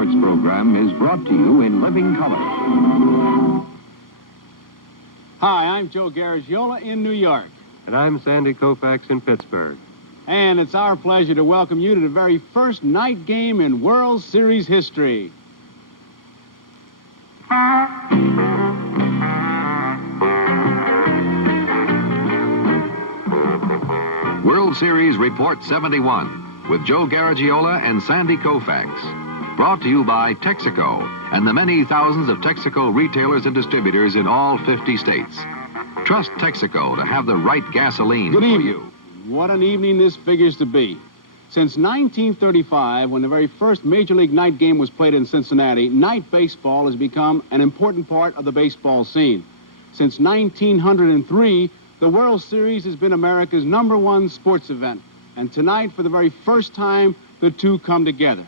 sports program is brought to you in living color. Hi, I'm Joe Garagiola in New York. And I'm Sandy Koufax in Pittsburgh. And it's our pleasure to welcome you to the very first night game in World Series history. World Series Report 71 with Joe Garagiola and Sandy Koufax. Brought to you by Texaco and the many thousands of Texaco retailers and distributors in all 50 states. Trust Texaco to have the right gasoline Good for evening. you. What an evening this figures to be. Since 1935, when the very first Major League night game was played in Cincinnati, night baseball has become an important part of the baseball scene. Since 1903, the World Series has been America's #1 sports event. And tonight, for the very first time, the two come together.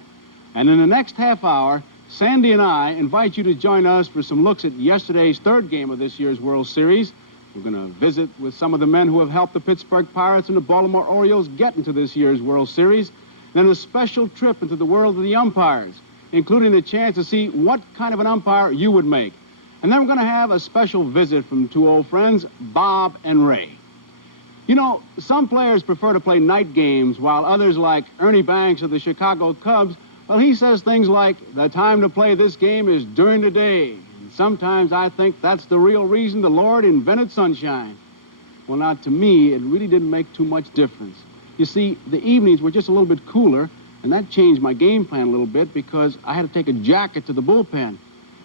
And in the next half hour, Sandy and I invite you to join us for some looks at yesterday's third game of this year's World Series. We're going to visit with some of the men who have helped the Pittsburgh Pirates and the Baltimore Orioles get into this year's World Series. Then a special trip into the world of the umpires, including the chance to see what kind of an umpire you would make. And then we're going to have a special visit from two old friends, Bob and Ray. You know, some players prefer to play night games, while others, like Ernie Banks of the Chicago Cubs, well, he says things like, the time to play this game is during the day. And sometimes I think that's the real reason the Lord invented sunshine. Well, now, to me, it really didn't make too much difference. You see, the evenings were just a little bit cooler, and that changed my game plan a little bit because I had to take a jacket to the bullpen.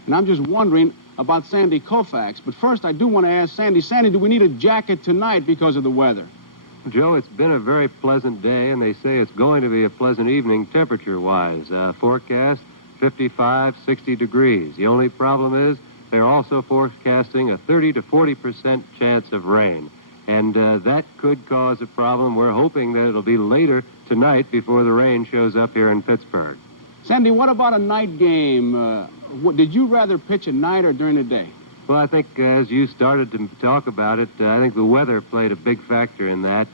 And I'm just wondering about Sandy Koufax. But first, I do want to ask Sandy, do we need a jacket tonight because of the weather? Joe, it's been a very pleasant day, and they say it's going to be a pleasant evening temperature-wise. Forecast, 55, 60 degrees. The only problem is they're also forecasting a 30 to 40% chance of rain. And that could cause a problem. We're hoping that it'll be later tonight before the rain shows up here in Pittsburgh. Sandy, what about a night game? Did you rather pitch at night or during the day? Well, I think as you started to talk about it, I think the weather played a big factor in that.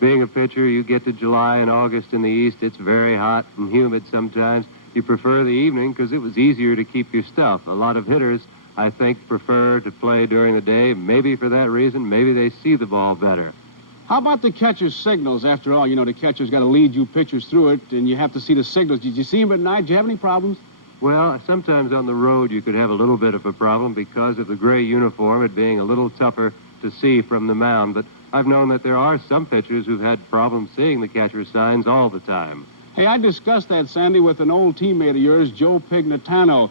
Being a pitcher, you get to July and August in the East, it's very hot and humid sometimes. You prefer the evening because it was easier to keep your stuff. A lot of hitters, I think, prefer to play during the day. Maybe for that reason, maybe they see the ball better. How about the catcher's signals? After all, you know, the catcher's got to lead you pitchers through it, and you have to see the signals. Did you see them at night? Did you have any problems? Well, sometimes on the road you could have a little bit of a problem because of the gray uniform, it being a little tougher to see from the mound. But I've known that there are some pitchers who've had problems seeing the catcher's signs all the time. Hey, I discussed that, Sandy, with an old teammate of yours, Joe Pignatano,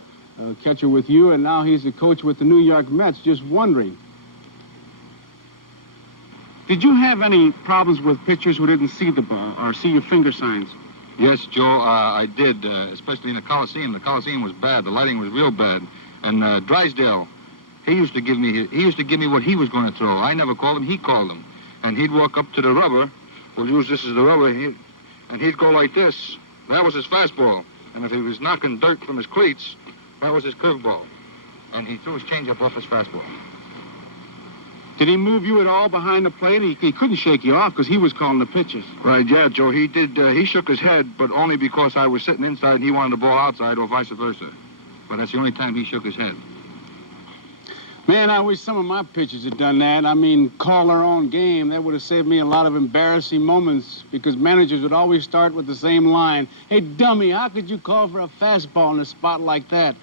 catcher with you, and now he's a coach with the New York Mets. Just wondering. Did you have any problems with pitchers who didn't see the ball or see your finger signs? Yes, Joe, I did, especially in the Coliseum. The Coliseum was bad. The lighting was real bad. And Drysdale, he used to give me what he was going to throw. I never called him. He called him. And he'd walk up to the rubber. We'll use this as the rubber. And he'd go like this. That was his fastball. And if he was knocking dirt from his cleats, that was his curveball. And he threw his changeup off his fastball. Did he move you at all behind the plate? He couldn't shake you off because he was calling the pitches. Right, yeah, Joe, he did. He shook his head, but only because I was sitting inside and he wanted the ball outside, or vice versa. But that's the only time he shook his head. Man, I wish some of my pitchers had done that. I mean, call their own game. That would have saved me a lot of embarrassing moments because managers would always start with the same line. Hey, dummy, how could you call for a fastball in a spot like that?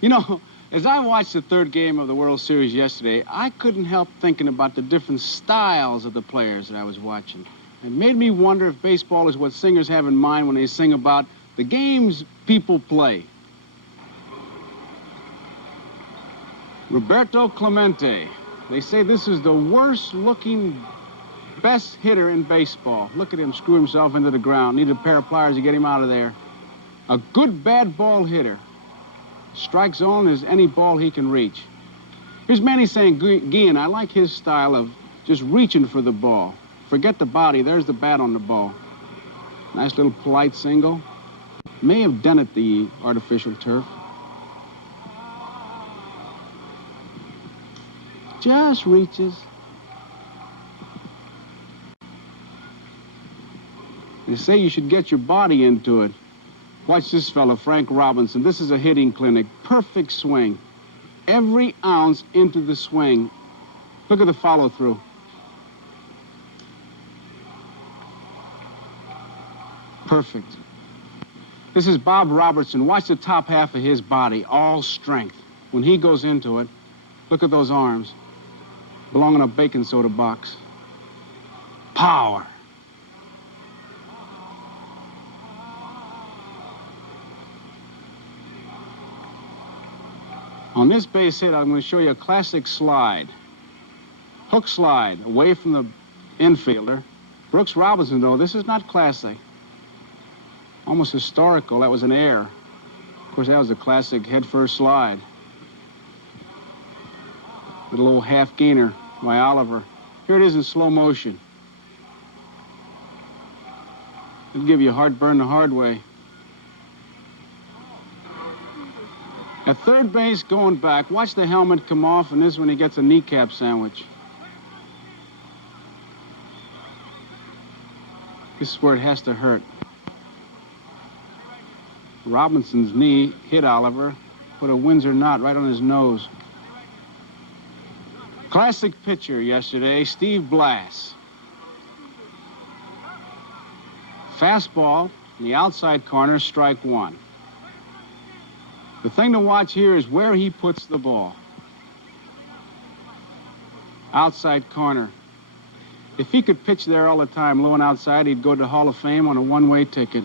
You know, as I watched the third game of the World Series yesterday, I couldn't help thinking about the different styles of the players that I was watching. It made me wonder if baseball is what singers have in mind when they sing about the games people play. Roberto Clemente. They say this is the worst-looking, best hitter in baseball. Look at him screw himself into the ground. Need a pair of pliers to get him out of there. A good bad ball hitter. Strike zone is any ball he can reach. Here's Manny saying, Guillen, I like his style of just reaching for the ball. Forget the body, there's the bat on the ball. Nice little polite single. May have done it the artificial turf. Just reaches. They say you should get your body into it. Watch this fella, Frank Robinson. This is a hitting clinic. Perfect swing. Every ounce into the swing. Look at the follow-through. Perfect. This is Bob Robertson. Watch the top half of his body, all strength. When he goes into it, look at those arms. Belong in a baking soda box. Power. On this base hit, I'm going to show you a classic slide. Hook slide away from the infielder. Brooks Robinson, though, this is not classic. Almost historical. That was an air. Of course, that was a classic head-first slide. Little old half-gainer by Oliver. Here it is in slow motion. It'll give you heartburn the hard way. At third base, going back, watch the helmet come off, and this is when he gets a kneecap sandwich. This is where it has to hurt. Robinson's knee hit Oliver, put a Windsor knot right on his nose. Classic pitcher yesterday, Steve Blass. Fastball in the outside corner, strike one. The thing to watch here is where he puts the ball. Outside corner. If he could pitch there all the time, low and outside, he'd go to Hall of Fame on a one-way ticket.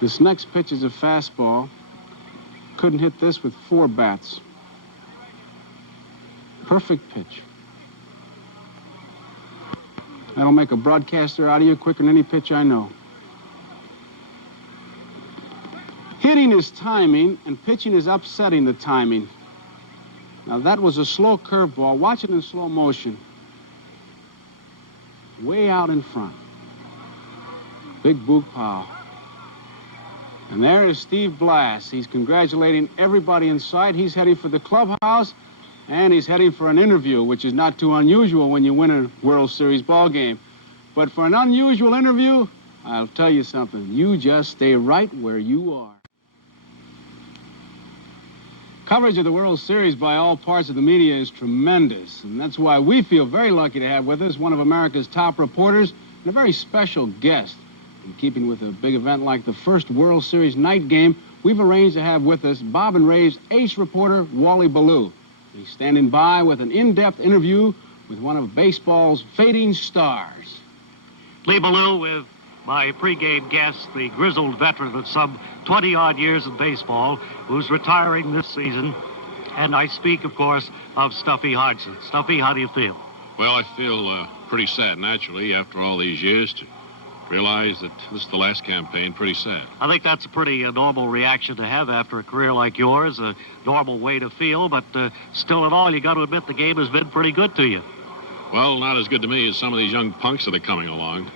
This next pitch is a fastball. Couldn't hit this with 4 bats. Perfect pitch. That'll make a broadcaster out of you quicker than any pitch I know. Hitting is timing, and pitching is upsetting the timing. Now, that was a slow curveball. Watch it in slow motion. Way out in front. Big Boog Powell. And there is Steve Blass. He's congratulating everybody inside. He's heading for the clubhouse, and he's heading for an interview, which is not too unusual when you win a World Series ball game. But for an unusual interview, I'll tell you something. You just stay right where you are. Coverage of the World Series by all parts of the media is tremendous, and that's why we feel very lucky to have with us one of America's top reporters and a very special guest. In keeping with a big event like the first World Series night game, we've arranged to have with us Bob and Ray's ace reporter, Wally Ballou. He's standing by with an in-depth interview with one of baseball's fading stars. Lee Ballou with my pregame guest, the grizzled veteran of some 20-odd years in baseball, who's retiring this season. And I speak, of course, of Stuffy Hodgson. Stuffy, how do you feel? Well, I feel pretty sad, naturally, after all these years, to realize that this is the last campaign. Pretty sad. I think that's a pretty normal reaction to have after a career like yours, a normal way to feel, but still in all, you got to admit the game has been pretty good to you. Well, not as good to me as some of these young punks that are coming along.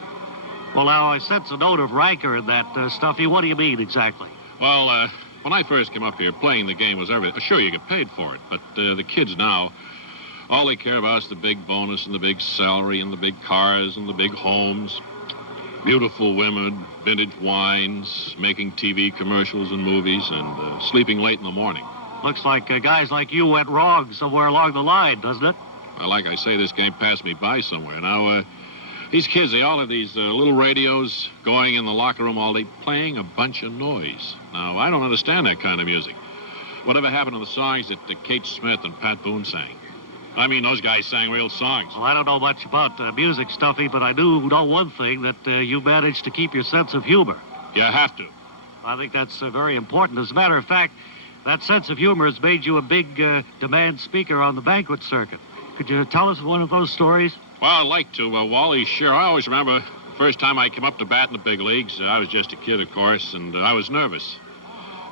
Well, now, I sense a note of rancor in that, Stuffy. What do you mean, exactly? Well, when I first came up here, playing the game was everything. Sure, you get paid for it, but the kids now, all they care about is the big bonus and the big salary and the big cars and the big homes. Beautiful women, vintage wines, making TV commercials and movies, and sleeping late in the morning. Looks like guys like you went wrong somewhere along the line, doesn't it? Well, like I say, this game passed me by somewhere. Now, these kids, they all have these little radios going in the locker room all day, playing a bunch of noise. Now, I don't understand that kind of music. Whatever happened to the songs that Kate Smith and Pat Boone sang? I mean, those guys sang real songs. Well, I don't know much about music, Stuffy, but I do know one thing, that you managed to keep your sense of humor. You have to. I think that's very important. As a matter of fact, that sense of humor has made you a big demand speaker on the banquet circuit. Could you tell us one of those stories? Well, I'd like to, Wally, sure. I always remember the first time I came up to bat in the big leagues. I was just a kid, of course, and I was nervous.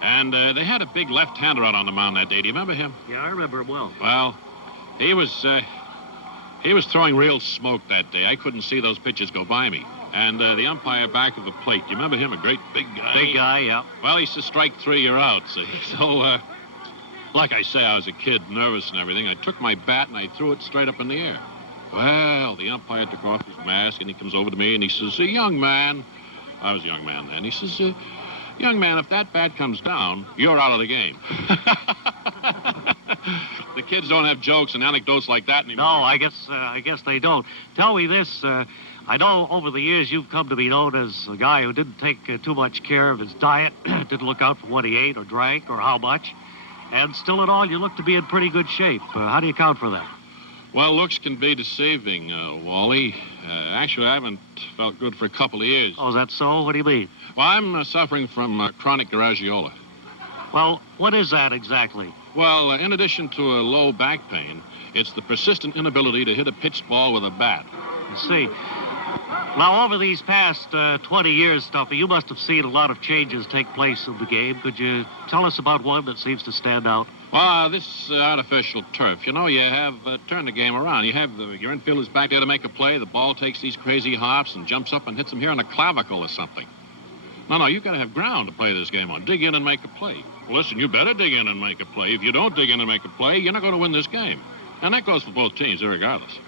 And they had a big left-hander out on the mound that day. Do you remember him? Yeah, I remember him well. Well, he was throwing real smoke that day. I couldn't see those pitches go by me. And the umpire back of the plate, you remember him? A great big guy. Big guy, yeah. Well, he said, strike 3, you're out. So, like I say, I was a kid, nervous and everything. I took my bat and I threw it straight up in the air. Well, the umpire took off his mask, and he comes over to me, and he says, young man, I was a young man then, he says, young man, if that bat comes down, you're out of the game. The kids don't have jokes and anecdotes like that anymore. No, I guess they don't. Tell me this, I know over the years you've come to be known as a guy who didn't take too much care of his diet, didn't look out for what he ate or drank or how much, and still at all, you look to be in pretty good shape. How do you account for that? Well, looks can be deceiving, Wally. Actually, I haven't felt good for a couple of years. Oh, is that so? What do you mean? Well, I'm suffering from chronic garagiola. Well, what is that exactly? Well, in addition to a low back pain, it's the persistent inability to hit a pitched ball with a bat. You see. Now, over these past 20 years, Stuffy, you must have seen a lot of changes take place in the game. Could you tell us about one that seems to stand out? Well, this artificial turf, you know, you have turned the game around. You have your infielders back there to make a play. The ball takes these crazy hops and jumps up and hits them here on a clavicle or something. No, you've got to have ground to play this game on. Dig in and make a play. Well, listen, you better dig in and make a play. If you don't dig in and make a play, you're not going to win this game. And that goes for both teams, irregardless.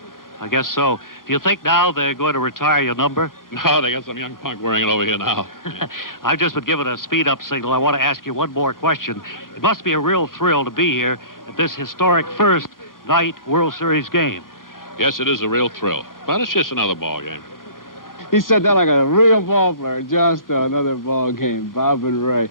I guess so. Do you think now they're going to retire your number? No, they got some young punk wearing it over here now. I've just been given a speed-up signal. I want to ask you one more question. It must be a real thrill to be here at this historic first night World Series game. Yes, it is a real thrill. But it's just another ball game. He said that like a real ball player. Just another ball game. Bob and Ray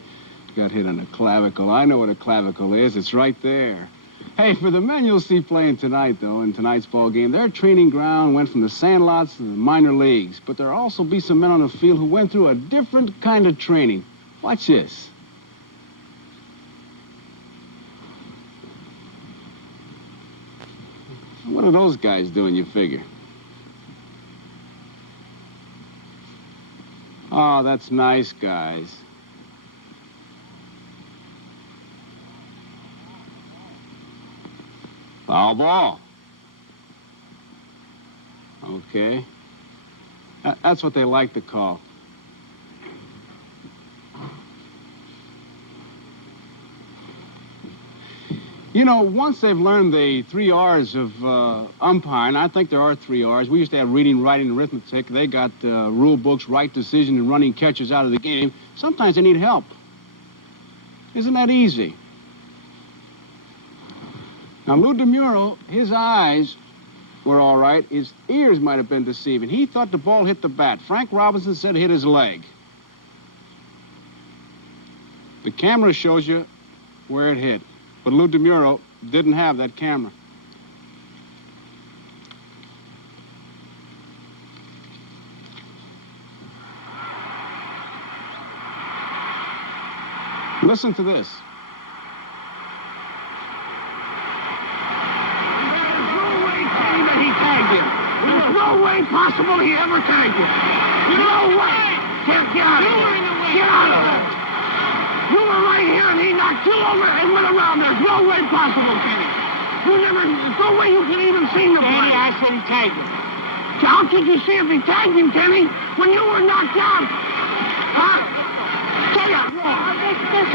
got hit on the clavicle. I know what a clavicle is. It's right there. Hey, for the men you'll see playing tonight, though, in tonight's ball game, their training ground went from the sandlots to the minor leagues. But there'll also be some men on the field who went through a different kind of training. Watch this. What are those guys doing, you figure? Oh, that's nice, guys. Foul ball. Okay. That's what they like to call. You know, once they've learned the 3 R's of umpiring, I think there are 3 R's. We used to have reading, writing, and arithmetic. They got rule books, right decision, and running catchers out of the game. Sometimes they need help. Isn't that easy? Now, Lou DeMuro, his eyes were all right. His ears might have been deceiving. He thought the ball hit the bat. Frank Robinson said it hit his leg. The camera shows you where it hit. But Lou DeMuro didn't have that camera. Listen to this. There's no way possible he ever tagged you. No way. Get out of here. Get out of there. You were right here and he knocked you over and went around. There's no way possible, Kenny. There's no way you can even see the play. Kenny, I said he tagged him. How could you see if he tagged him, Kenny, when you were knocked down? Huh? Tell you.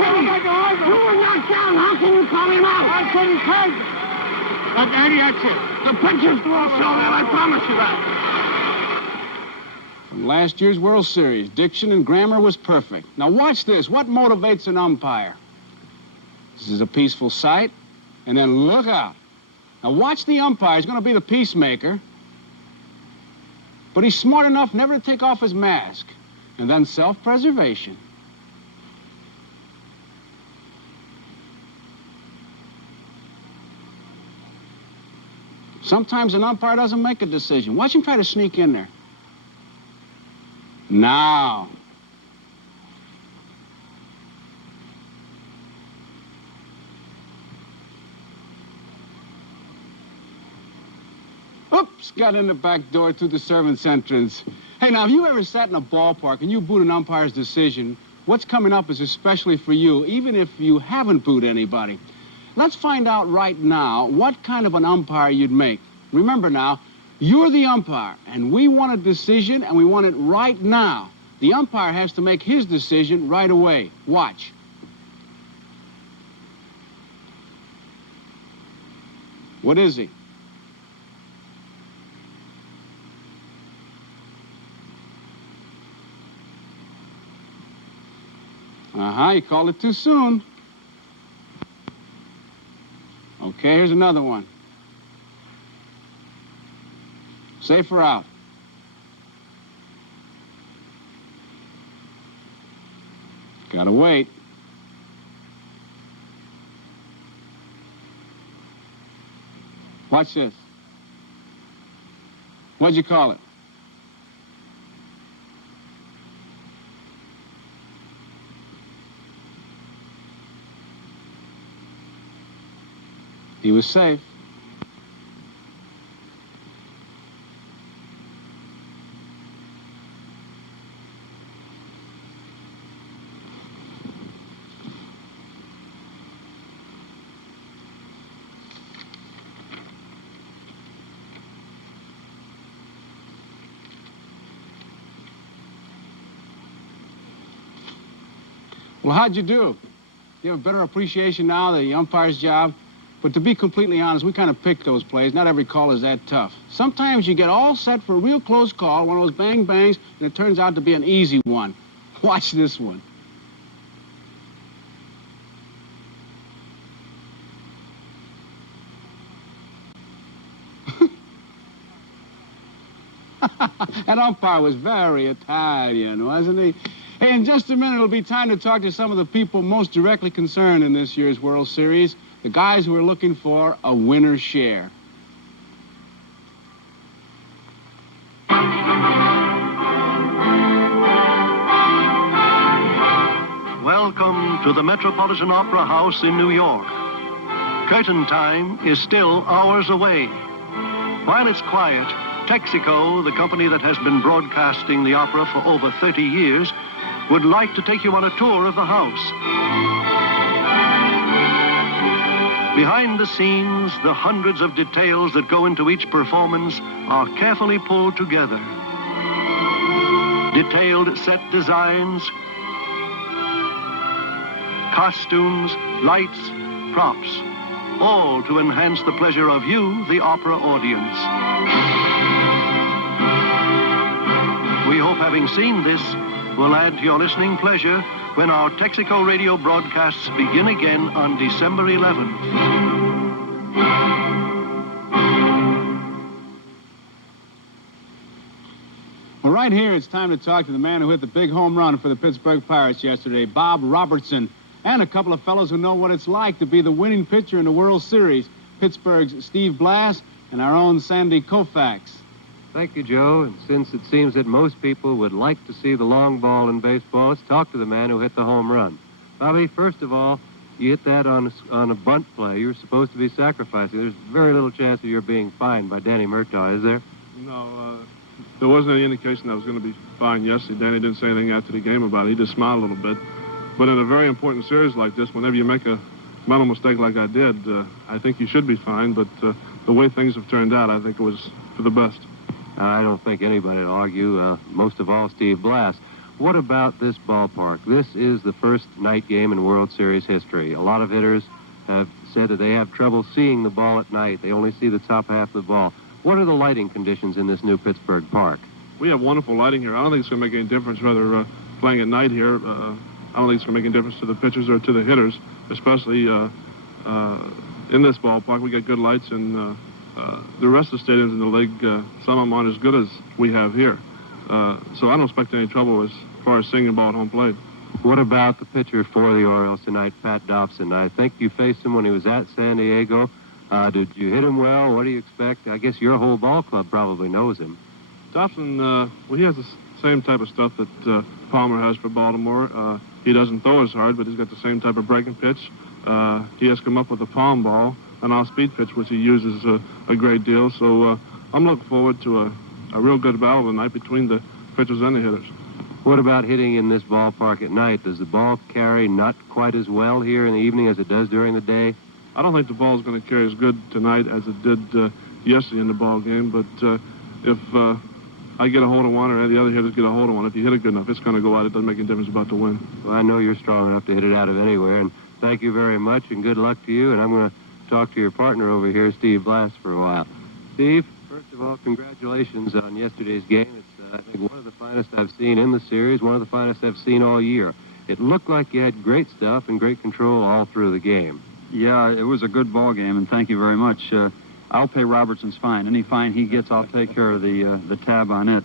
Kenny, you were knocked down. How can you call him out? I said he tagged him. But Danny, that's it. The pictures will show that. I promise you that. From last year's World Series, diction and grammar was perfect. Now watch this. What motivates an umpire? This is a peaceful sight, and then look out. Now watch the umpire. He's going to be the peacemaker, but he's smart enough never to take off his mask. And then self-preservation. Sometimes an umpire doesn't make a decision. Watch him try to sneak in there. Now. Oops, got in the back door through the servants' entrance. Hey, now, have you ever sat in a ballpark and you booed an umpire's decision? What's coming up is especially for you, even if you haven't booed anybody. Let's find out right now what kind of an umpire you'd make. Remember now, you're the umpire, and we want a decision, and we want it right now. The umpire has to make his decision right away. Watch. What is he? You called it too soon. Okay, here's another one. Safe or out? Gotta wait. Watch this. What'd you call it? He was safe. Well, how'd you do? You have a better appreciation now of the umpire's job? But to be completely honest, we kind of pick those plays. Not every call is that tough. Sometimes you get all set for a real close call, one of those bang-bangs, and it turns out to be an easy one. Watch this one. That umpire was very Italian, wasn't he? Hey, in just a minute, it'll be time to talk to some of the people most directly concerned in this year's World Series, the guys who are looking for a winner's share. Welcome to the Metropolitan Opera House in New York. Curtain time is still hours away. While it's quiet, Texaco, the company that has been broadcasting the opera for over 30 years, would like to take you on a tour of the house. Behind the scenes, the hundreds of details that go into each performance are carefully pulled together. Detailed set designs, costumes, lights, props, all to enhance the pleasure of you, the opera audience. We hope having seen this will add to your listening pleasure when our Texaco radio broadcasts begin again on December 11th. Well, right here, it's time to talk to the man who hit the big home run for the Pittsburgh Pirates yesterday, Bob Robertson, and a couple of fellows who know what it's like to be the winning pitcher in the World Series, Pittsburgh's Steve Blass and our own Sandy Koufax. Thank you, Joe. And since it seems that most people would like to see the long ball in baseball, let's talk to the man who hit the home run. Bobby, first of all, you hit that on a bunt play. You were supposed to be sacrificing. There's very little chance of your being fined by Danny Murtaugh, is there? No, there wasn't any indication I was going to be fined yesterday. Danny didn't say anything after the game about it. He just smiled a little bit. But in a very important series like this, whenever you make a mental mistake like I did, I think you should be fined. But the way things have turned out, I think it was for the best. I don't think anybody would argue, most of all Steve Blass. What about this ballpark? This is the first night game in World Series history. A lot of hitters have said that they have trouble seeing the ball at night. They only see the top half of the ball. What are the lighting conditions in this new Pittsburgh park? We have wonderful lighting here. I don't think it's going to make any difference whether playing at night here. I don't think it's going to make any difference to the pitchers or to the hitters, especially in this ballpark. We got good lights, and the rest of the stadiums in the league, some of them aren't as good as we have here. So I don't expect any trouble as far as seeing the ball at home plate. What about the pitcher for the Orioles tonight, Pat Dobson? I think you faced him when he was at San Diego. Did you hit him well? What do you expect? I guess your whole ball club probably knows him. Dobson, well, he has the same type of stuff that Palmer has for Baltimore. He doesn't throw as hard, but he's got the same type of breaking pitch. He has come up with a palm ball, an off-speed pitch, which he uses a great deal. So I'm looking forward to a real good battle tonight between the pitchers and the hitters. What about hitting in this ballpark at night? Does the ball carry not quite as well here in the evening as it does during the day? I don't think the ball's going to carry as good tonight as it did yesterday in the ball game, but if I get a hold of one or any of the other hitters get a hold of one, if you hit it good enough, it's going to go out. It doesn't make any difference about the win. Well, I know you're strong enough to hit it out of anywhere, and thank you very much, and good luck to you, and I'm going to talk to your partner over here, Steve Blass, for a while. Steve, first of all, congratulations on yesterday's game. It's, I think, one of the finest I've seen in the series, one of the finest I've seen all year. it looked like you had great stuff and great control all through the game. Yeah, it was a good ball game, and thank you very much. I'll pay Robertson's fine. Any fine he gets, I'll take care of the tab on it.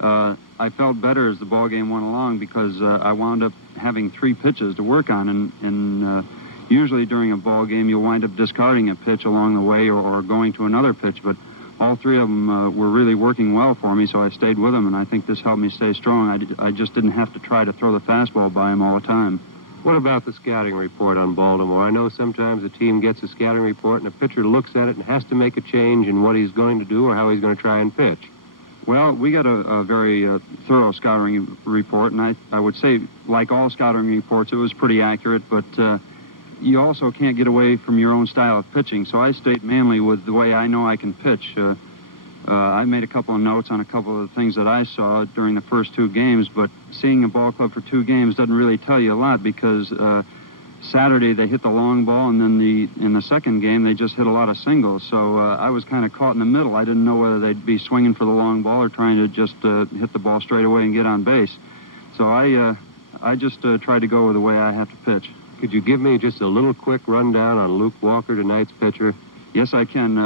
I felt better as the ball game went along because I wound up having 3 pitches to work on, and usually during a ball game you'll wind up discarding a pitch along the way or going to another pitch, but all 3 of them were really working well for me, so I stayed with them, and I think this helped me stay strong. I just didn't have to try to throw the fastball by him all the time. What about the scouting report on Baltimore? I know sometimes a team gets a scouting report and a pitcher looks at it and has to make a change in what he's going to do or how he's going to try and pitch. Well, we got a very thorough scouting report, and I would say, like all scouting reports, it was pretty accurate, but you also can't get away from your own style of pitching, so I stayed mainly with the way I know I can pitch. I made a couple of notes on a couple of the things that I saw during the first 2 games, but seeing a ball club for 2 games doesn't really tell you a lot because Saturday they hit the long ball, and then in the second game they just hit a lot of singles, so I was kind of caught in the middle. I didn't know whether they'd be swinging for the long ball or trying to just hit the ball straight away and get on base. So I just tried to go with the way I have to pitch. Could you give me just a little quick rundown on Luke Walker, tonight's pitcher? Yes, I can.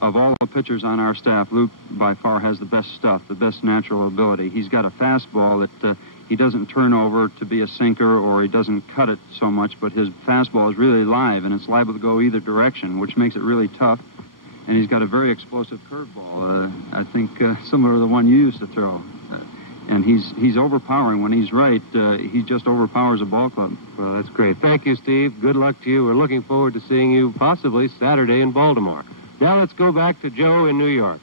Of all the pitchers on our staff, Luke by far has the best stuff, the best natural ability. He's got a fastball that he doesn't turn over to be a sinker, or he doesn't cut it so much, but his fastball is really live, and it's liable to go either direction, which makes it really tough. And he's got a very explosive curveball, I think similar to the one you used to throw. And he's overpowering. When he's right, he just overpowers a ball club. Well, that's great. Thank you, Steve. Good luck to you. We're looking forward to seeing you possibly Saturday in Baltimore. Now let's go back to Joe in New York.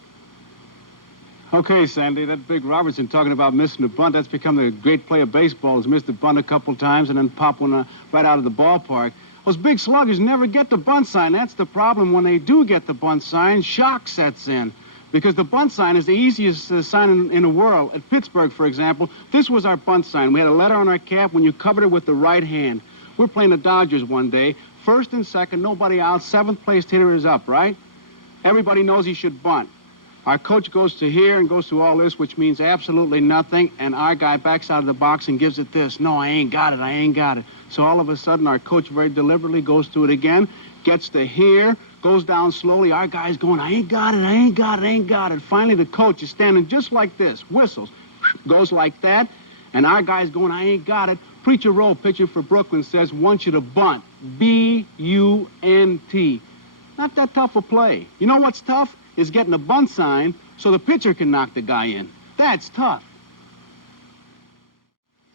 Okay, Sandy, that big Robertson talking about missing a bunt, that's become a great play of baseball. He's missed a bunt a couple times and then pop one right out of the ballpark. Those big sluggers never get the bunt sign. That's the problem. When they do get the bunt sign, shock sets in. Because the bunt sign is the easiest sign in the world. At Pittsburgh, for example, this was our bunt sign. We had a letter on our cap when you covered it with the right hand. We're playing the Dodgers one day. First and second, nobody out. 7th place hitter is up, right? Everybody knows he should bunt. Our coach goes to here and goes through all this, which means absolutely nothing, and our guy backs out of the box and gives it this. No, I ain't got it, I ain't got it. So all of a sudden, our coach very deliberately goes through it again, gets to here, goes down slowly. Our guy's going, I ain't got it, I ain't got it, I ain't got it. Finally, the coach is standing just like this, whistles, goes like that, and our guy's going, I ain't got it. Preacher Rowe, pitcher for Brooklyn, says, want you to bunt, B-U-N-T. Not that tough a play. You know what's tough? Is getting a bunt sign so the pitcher can knock the guy in. That's tough.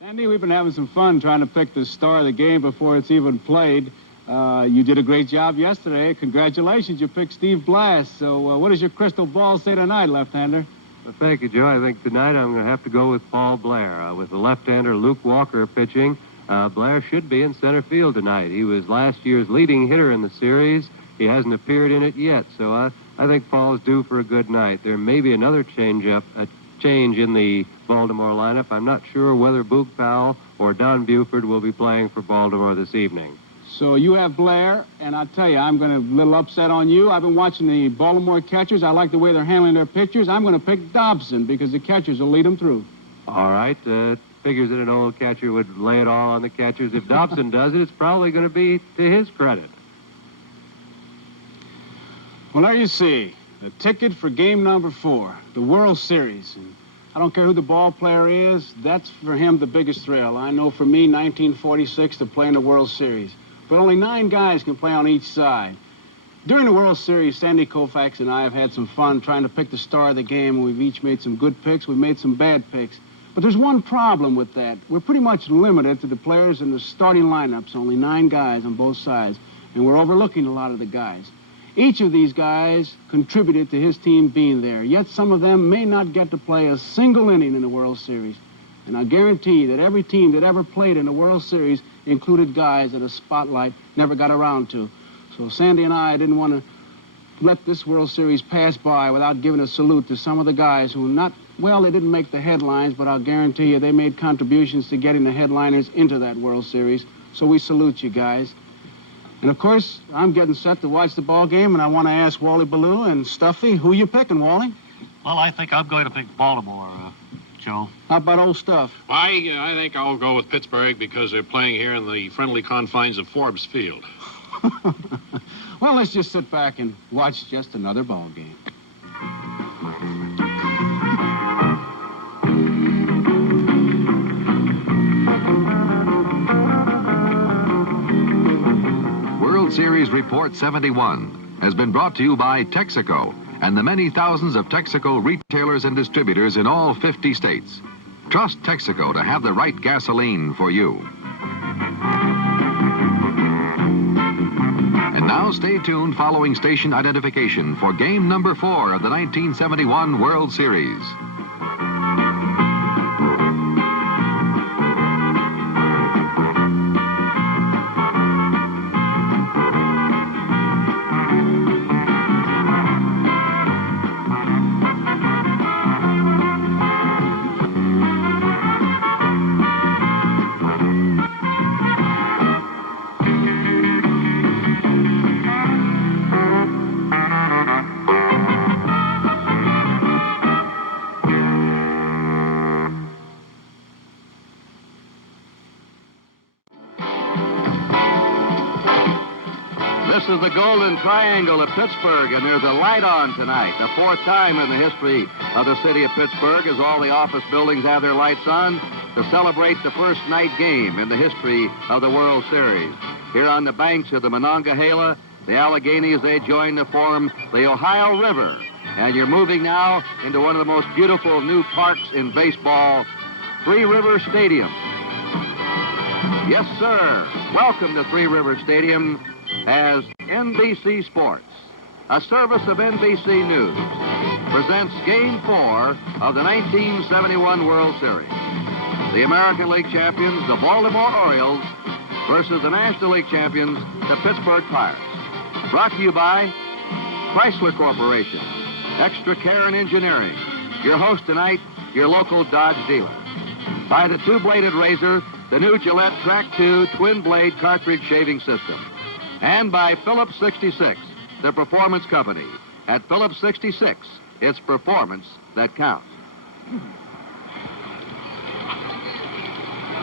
Sandy, we've been having some fun trying to pick the star of the game before it's even played. You did a great job yesterday. Congratulations, you picked Steve Blass. So what does your crystal ball say tonight, left-hander? Well, thank you, Joe. I think tonight I'm going to have to go with Paul Blair. With the left-hander Luke Walker pitching, Blair should be in center field tonight. He was last year's leading hitter in the series. He hasn't appeared in it yet, so I think Paul's due for a good night. There may be another change in the Baltimore lineup. I'm not sure whether Boog Powell or Don Buford will be playing for Baltimore this evening. So you have Blair, and I tell you, I'm going to a little upset on you. I've been watching the Baltimore catchers. I like the way they're handling their pitchers. I'm going to pick Dobson because the catchers will lead them through. All right. Figures that an old catcher would lay it all on the catchers. If Dobson does it, it's probably going to be to his credit. Well, there you see, the ticket for game number 4, the World Series. And I don't care who the ball player is, that's for him the biggest thrill. I know for me, 1946 to play in the World Series. But only 9 guys can play on each side. During the World Series, Sandy Koufax and I have had some fun trying to pick the star of the game. We've each made some good picks, we've made some bad picks. But there's one problem with that. We're pretty much limited to the players in the starting lineups, only 9 guys on both sides. And we're overlooking a lot of the guys. Each of these guys contributed to his team being there, yet some of them may not get to play a single inning in the World Series. And I guarantee that every team that ever played in the World Series included guys that a spotlight never got around to. So Sandy and I didn't want to let this World Series pass by without giving a salute to some of the guys who they didn't make the headlines, but I'll guarantee you they made contributions to getting the headliners into that World Series. So we salute you guys. And, of course, I'm getting set to watch the ball game, and I want to ask Wally Ballou and Stuffy, who you picking, Wally? Well, I think I'm going to pick Baltimore. Joe. How about old stuff? I think I'll go with Pittsburgh because they're playing here in the friendly confines of Forbes Field. Well, let's just sit back and watch just another ball game. World Series Report 71 has been brought to you by Texaco and the many thousands of Texaco retailers and distributors in all 50 states. Trust Texaco to have the right gasoline for you. And now stay tuned following station identification for game number 4 of the 1971 World Series. This is the Golden Triangle of Pittsburgh, and there's a light on tonight. The 4th time in the history of the city of Pittsburgh as all the office buildings have their lights on to celebrate the first night game in the history of the World Series. Here on the banks of the Monongahela, the Alleghenies, they join to form the Ohio River. And you're moving now into one of the most beautiful new parks in baseball, Three River Stadium. Yes, sir. Welcome to Three River Stadium as NBC Sports, a service of NBC News, presents Game 4 of the 1971 World Series. The American League champions, the Baltimore Orioles, versus the National League champions, the Pittsburgh Pirates. Brought to you by Chrysler Corporation, Extra Care and Engineering. Your host tonight, your local Dodge dealer. By the two-bladed razor, the new Gillette Track 2 twin-blade cartridge shaving system. And by Phillips 66, the performance company. At Phillips 66, it's performance that counts.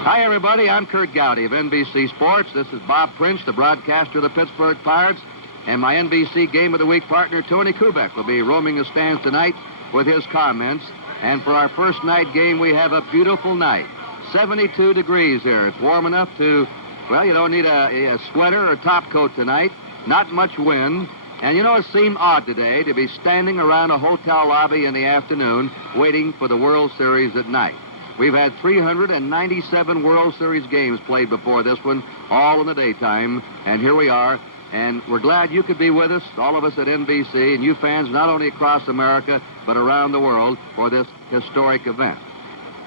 Hi, everybody. I'm Kurt Gowdy of NBC Sports. This is Bob Prince, the broadcaster of the Pittsburgh Pirates. And my NBC Game of the Week partner, Tony Kubek, will be roaming the stands tonight with his comments. And for our first night game, we have a beautiful night. 72 degrees here. It's warm enough to... Well, you don't need a sweater or top coat tonight. Not much wind. And you know, it seemed odd today to be standing around a hotel lobby in the afternoon waiting for the World Series at night. We've had 397 World Series games played before this one, all in the daytime. And here we are. And we're glad you could be with us, all of us at NBC, and you fans not only across America, but around the world for this historic event.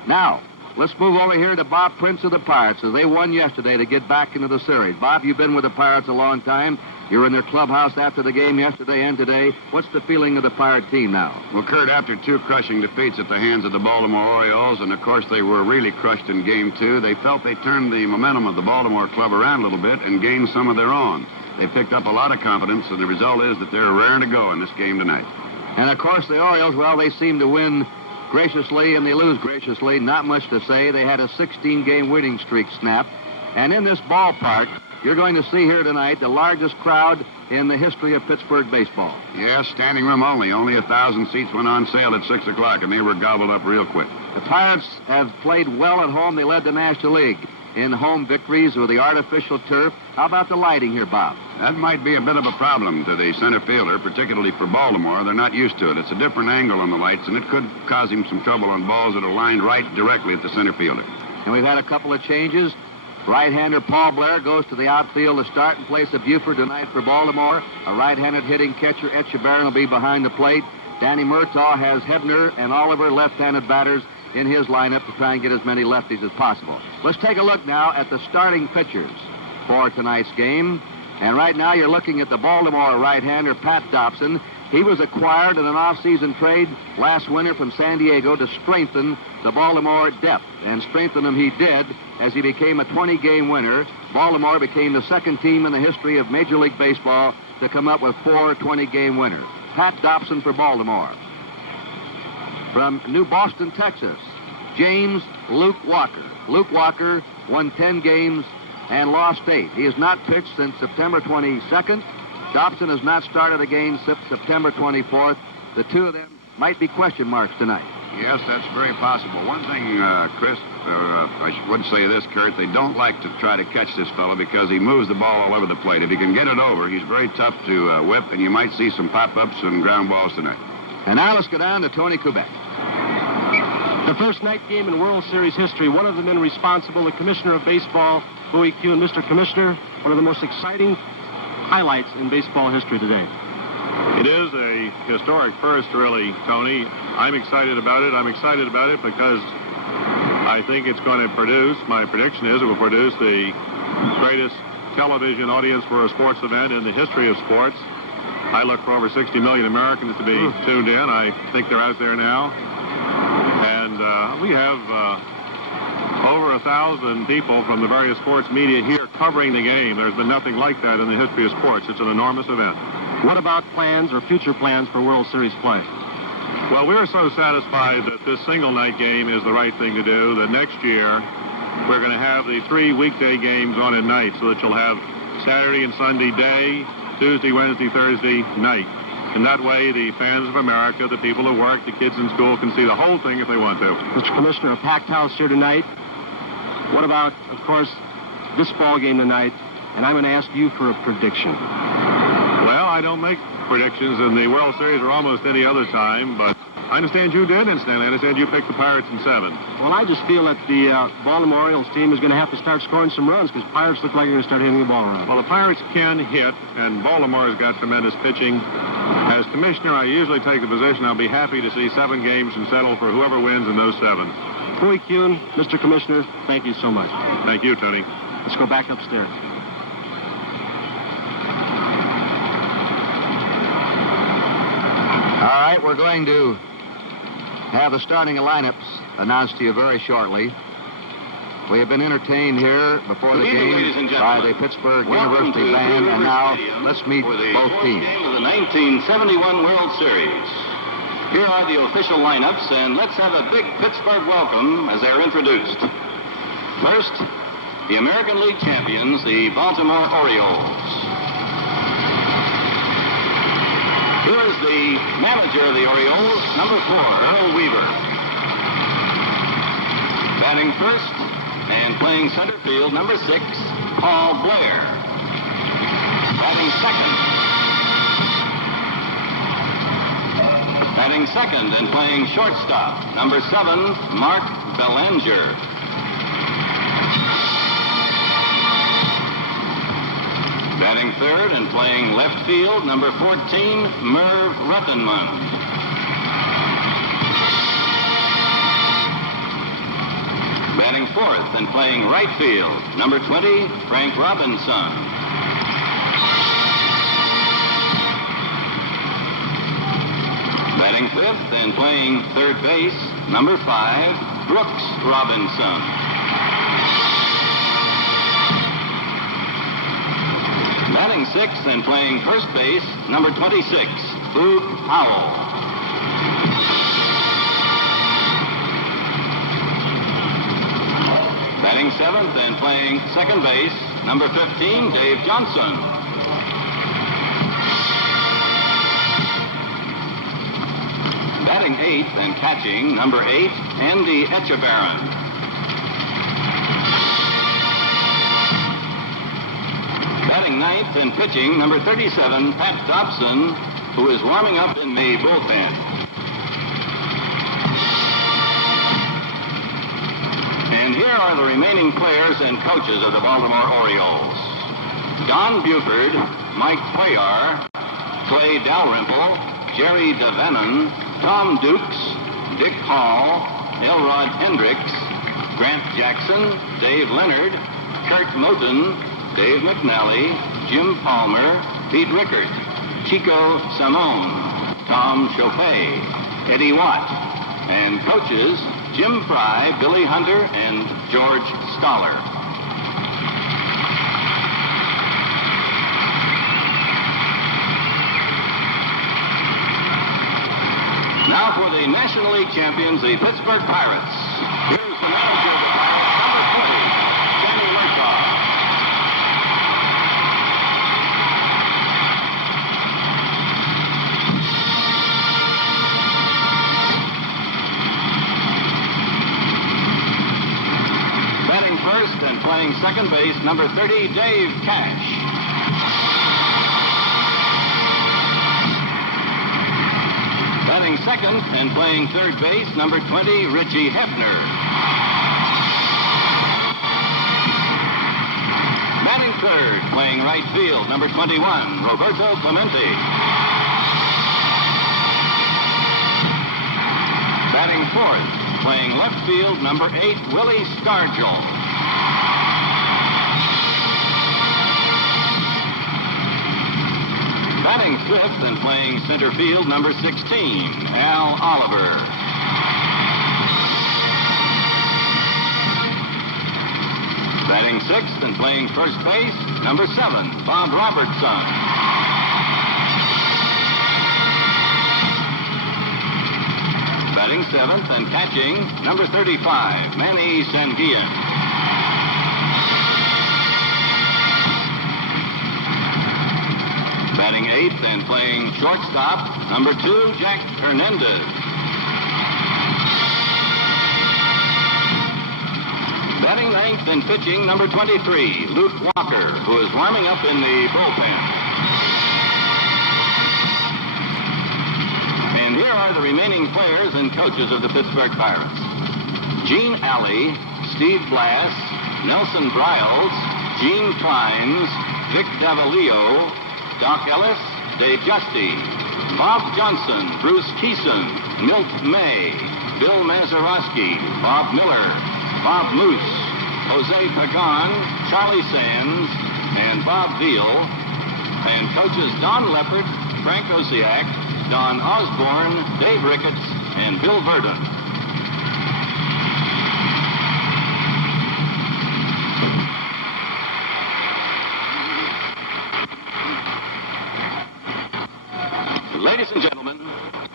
Now, let's move over here to Bob Prince of the Pirates, as they won yesterday to get back into the series. Bob, you've been with the Pirates a long time. You were in their clubhouse after the game yesterday and today. What's the feeling of the Pirate team now? Well, Kurt, after 2 crushing defeats at the hands of the Baltimore Orioles, and of course they were really crushed in Game 2, they felt they turned the momentum of the Baltimore club around a little bit and gained some of their own. They picked up a lot of confidence, and the result is that they're raring to go in this game tonight. And of course the Orioles, well, they seem to win graciously and they lose graciously. Not much to say. They had a 16-game winning streak snap. And in this ballpark, you're going to see here tonight the largest crowd in the history of Pittsburgh baseball. Yeah, standing room only. Only 1,000 seats went on sale at 6 o'clock, and they were gobbled up real quick. The Pirates have played well at home. They led the National League in home victories with the artificial turf. How about the lighting here, Bob? That might be a bit of a problem to the center fielder, particularly for Baltimore. They're not used to it. It's a different angle on the lights, and it could cause him some trouble on balls that are lined right directly at the center fielder. And we've had a couple of changes. Right-hander Paul Blair goes to the outfield to start in place of Buford tonight for Baltimore. A right-handed hitting catcher, Etchebarren, will be behind the plate. Danny Murtaugh has Hebner and Oliver, left-handed batters, in his lineup to try and get as many lefties as possible. Let's take a look now at the starting pitchers for tonight's game. And right now you're looking at the Baltimore right-hander, Pat Dobson. He was acquired in an off-season trade last winter from San Diego to strengthen the Baltimore depth. And strengthen them he did as he became a 20-game winner. Baltimore became the second team in the history of Major League Baseball to come up with 4 20-game winners. Pat Dobson for Baltimore. From New Boston, Texas, James Luke Walker. Luke Walker won 10 games and lost 8. He has not pitched since September 22nd. Dobson has not started again since September 24th. The two of them might be question marks tonight. Yes, that's very possible. One thing, Chris, I would say this, Kurt, they don't like to try to catch this fellow because he moves the ball all over the plate. If he can get it over, he's very tough to whip, and you might see some pop-ups and ground balls tonight. And now let's go down to Tony Kubek. The first night game in World Series history. One of the men responsible, the Commissioner of Baseball, Bowie Kuhn. Mr. Commissioner, one of the most exciting highlights in baseball history today. It is a historic first, really, Tony. I'm excited about it. I'm excited about it because I think it's going to produce, my prediction is it will produce the greatest television audience for a sports event in the history of sports. I look for over 60 million Americans to be tuned in. I think they're out there now. And we have over 1,000 people from the various sports media here covering the game. There's been nothing like that in the history of sports. It's an enormous event. What about plans or future plans for World Series play? Well, we're so satisfied that this single night game is the right thing to do that next year we're going to have the 3 weekday games on at night so that you'll have Saturday and Sunday day, Tuesday, Wednesday, Thursday night. And that way the fans of America, the people who work, the kids in school can see the whole thing if they want to. Mr. Commissioner, a packed house here tonight. What about, of course, this ball game tonight? And I'm going to ask you for a prediction. Well, I don't make predictions in the World Series or almost any other time, but I understand you did, incidentally. I understand you picked the Pirates in 7. Well, I just feel that the Baltimore Orioles team is going to have to start scoring some runs because Pirates look like they're going to start hitting the ball around. Well, the Pirates can hit, and Baltimore's got tremendous pitching. As commissioner, I usually take the position I'll be happy to see 7 games and settle for whoever wins in those 7. Bowie Kuhn, Mr. Commissioner, thank you so much. Thank you, Tony. Let's go back upstairs. All right, we're going to have the starting lineups announced to you very shortly. We have been entertained here before the game by the Pittsburgh University Band, and now let's meet both teams. Game of the 1971 World Series. Here are the official lineups, and let's have a big Pittsburgh welcome as they're introduced. First, the American League champions, the Baltimore Orioles. Here is the manager of the Orioles, number 4, Earl Weaver. Batting first and playing center field, number 6, Paul Blair. Batting second. Batting second and playing shortstop, number 7, Mark Belanger. Batting third and playing left field, number 14, Merv Rethenmund. Batting fourth and playing right field, number 20, Frank Robinson. Batting fifth and playing third base, number 5, Brooks Robinson. Batting sixth and playing first base, number 26, Boog Powell. Batting seventh and playing second base, number 15, Dave Johnson. Batting eighth and catching, number 8, Andy Etchebarren. Batting ninth and pitching, number 37, Pat Dobson, who is warming up in the bullpen. And here are the remaining players and coaches of the Baltimore Orioles. Don Buford, Mike Cuellar, Clay Dalrymple, Jerry DeVenon, Tom Dukes, Dick Hall, Elrod Hendricks, Grant Jackson, Dave Leonard, Kurt Moten, Dave McNally, Jim Palmer, Pete Rickard, Chico Simone, Tom Chopay, Eddie Watt, and coaches Jim Fry, Billy Hunter, and George Scholar. Now for the National League champions, the Pittsburgh Pirates. Here's the manager of the Pirates, number 20, Sandy Lertoff. Batting first and playing second base, number 30, Dave Cash. Batting second and playing third base, number 20, Richie Hefner. Batting third, playing right field, number 21, Roberto Clemente. Batting fourth, playing left field, number 8, Willie Stargell. Batting fifth and playing center field, number 16, Al Oliver. Batting sixth and playing first base, number 7, Bob Robertson. Batting seventh and catching, number 35, Manny Sanguillen. Batting eighth and playing shortstop, number 2, Jack Hernandez. Batting ninth and pitching, number 23, Luke Walker, who is warming up in the bullpen. And here are the remaining players and coaches of the Pittsburgh Pirates. Gene Alley, Steve Blass, Nelson Briles, Gene Clines, Vic Davalio, Doc Ellis, Dave Justy, Bob Johnson, Bruce Keeson, Milt May, Bill Mazeroski, Bob Miller, Bob Moose, Jose Pagan, Charlie Sands, and Bob Veal, and coaches Don Leppard, Frank Osiak, Don Osborne, Dave Ricketts, and Bill Verdon. Ladies and gentlemen,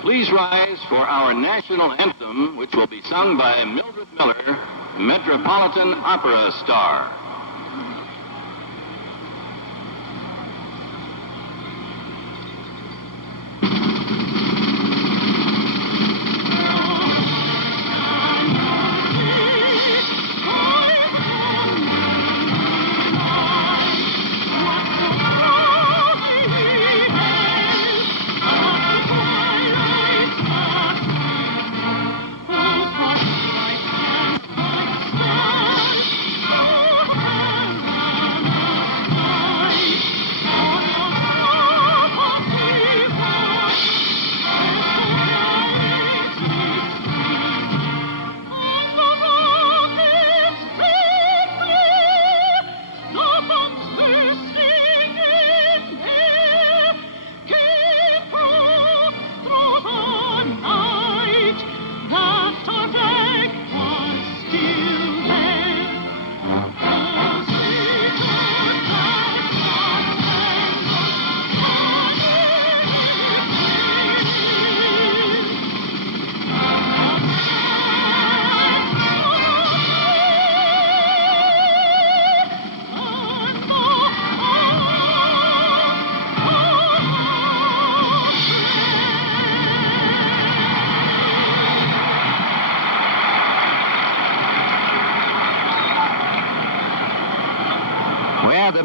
please rise for our national anthem, which will be sung by Mildred Miller, Metropolitan Opera star.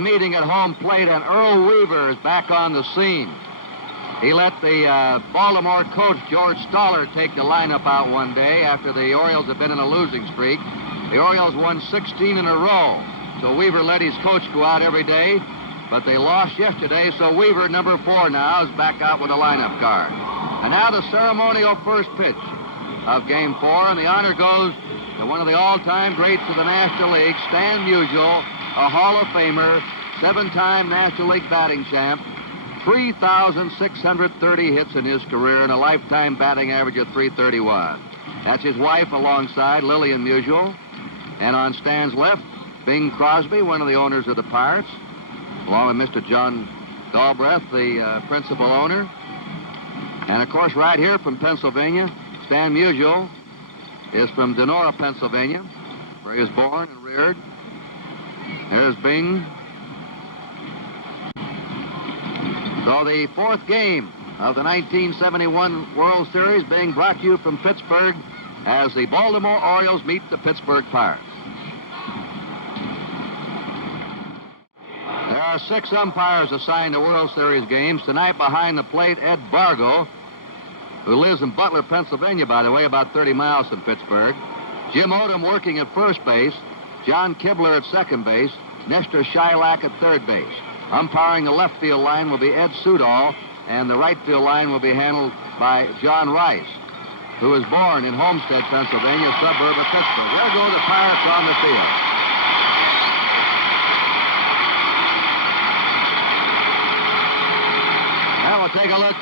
Meeting at home plate, and Earl Weaver is back on the scene. He let the Baltimore coach, George Stoller, take the lineup out one day after the Orioles had been in a losing streak. The Orioles won 16 in a row, so Weaver let his coach go out every day, but they lost yesterday, so Weaver, number 4 now, is back out with a lineup card. And now the ceremonial first pitch of Game 4, and the honor goes to one of the all-time greats of the National League, Stan Musial, a Hall of Famer, 7-time National League batting champ, 3,630 hits in his career and a lifetime batting average of .331. That's his wife alongside, Lillian Musial. And on Stan's left, Bing Crosby, one of the owners of the Pirates, along with Mr. John Galbraith, the principal owner. And, of course, right here from Pennsylvania, Stan Musial, is from Denora, Pennsylvania, where he was born and reared. There's Bing. So the fourth game of the 1971 World Series being brought to you from Pittsburgh as the Baltimore Orioles meet the Pittsburgh Pirates. There are 6 umpires assigned to World Series games. Tonight behind the plate, Ed Bargo, who lives in Butler, Pennsylvania, by the way, about 30 miles from Pittsburgh. Jim Odom working at first base. John Kibler at second base. Nestor Shylock at third base. Umpiring the left field line will be Ed Sudol, and the right field line will be handled by John Rice, who was born in Homestead, Pennsylvania, a suburb of Pittsburgh. There go the Pirates on the field. Now we'll take a look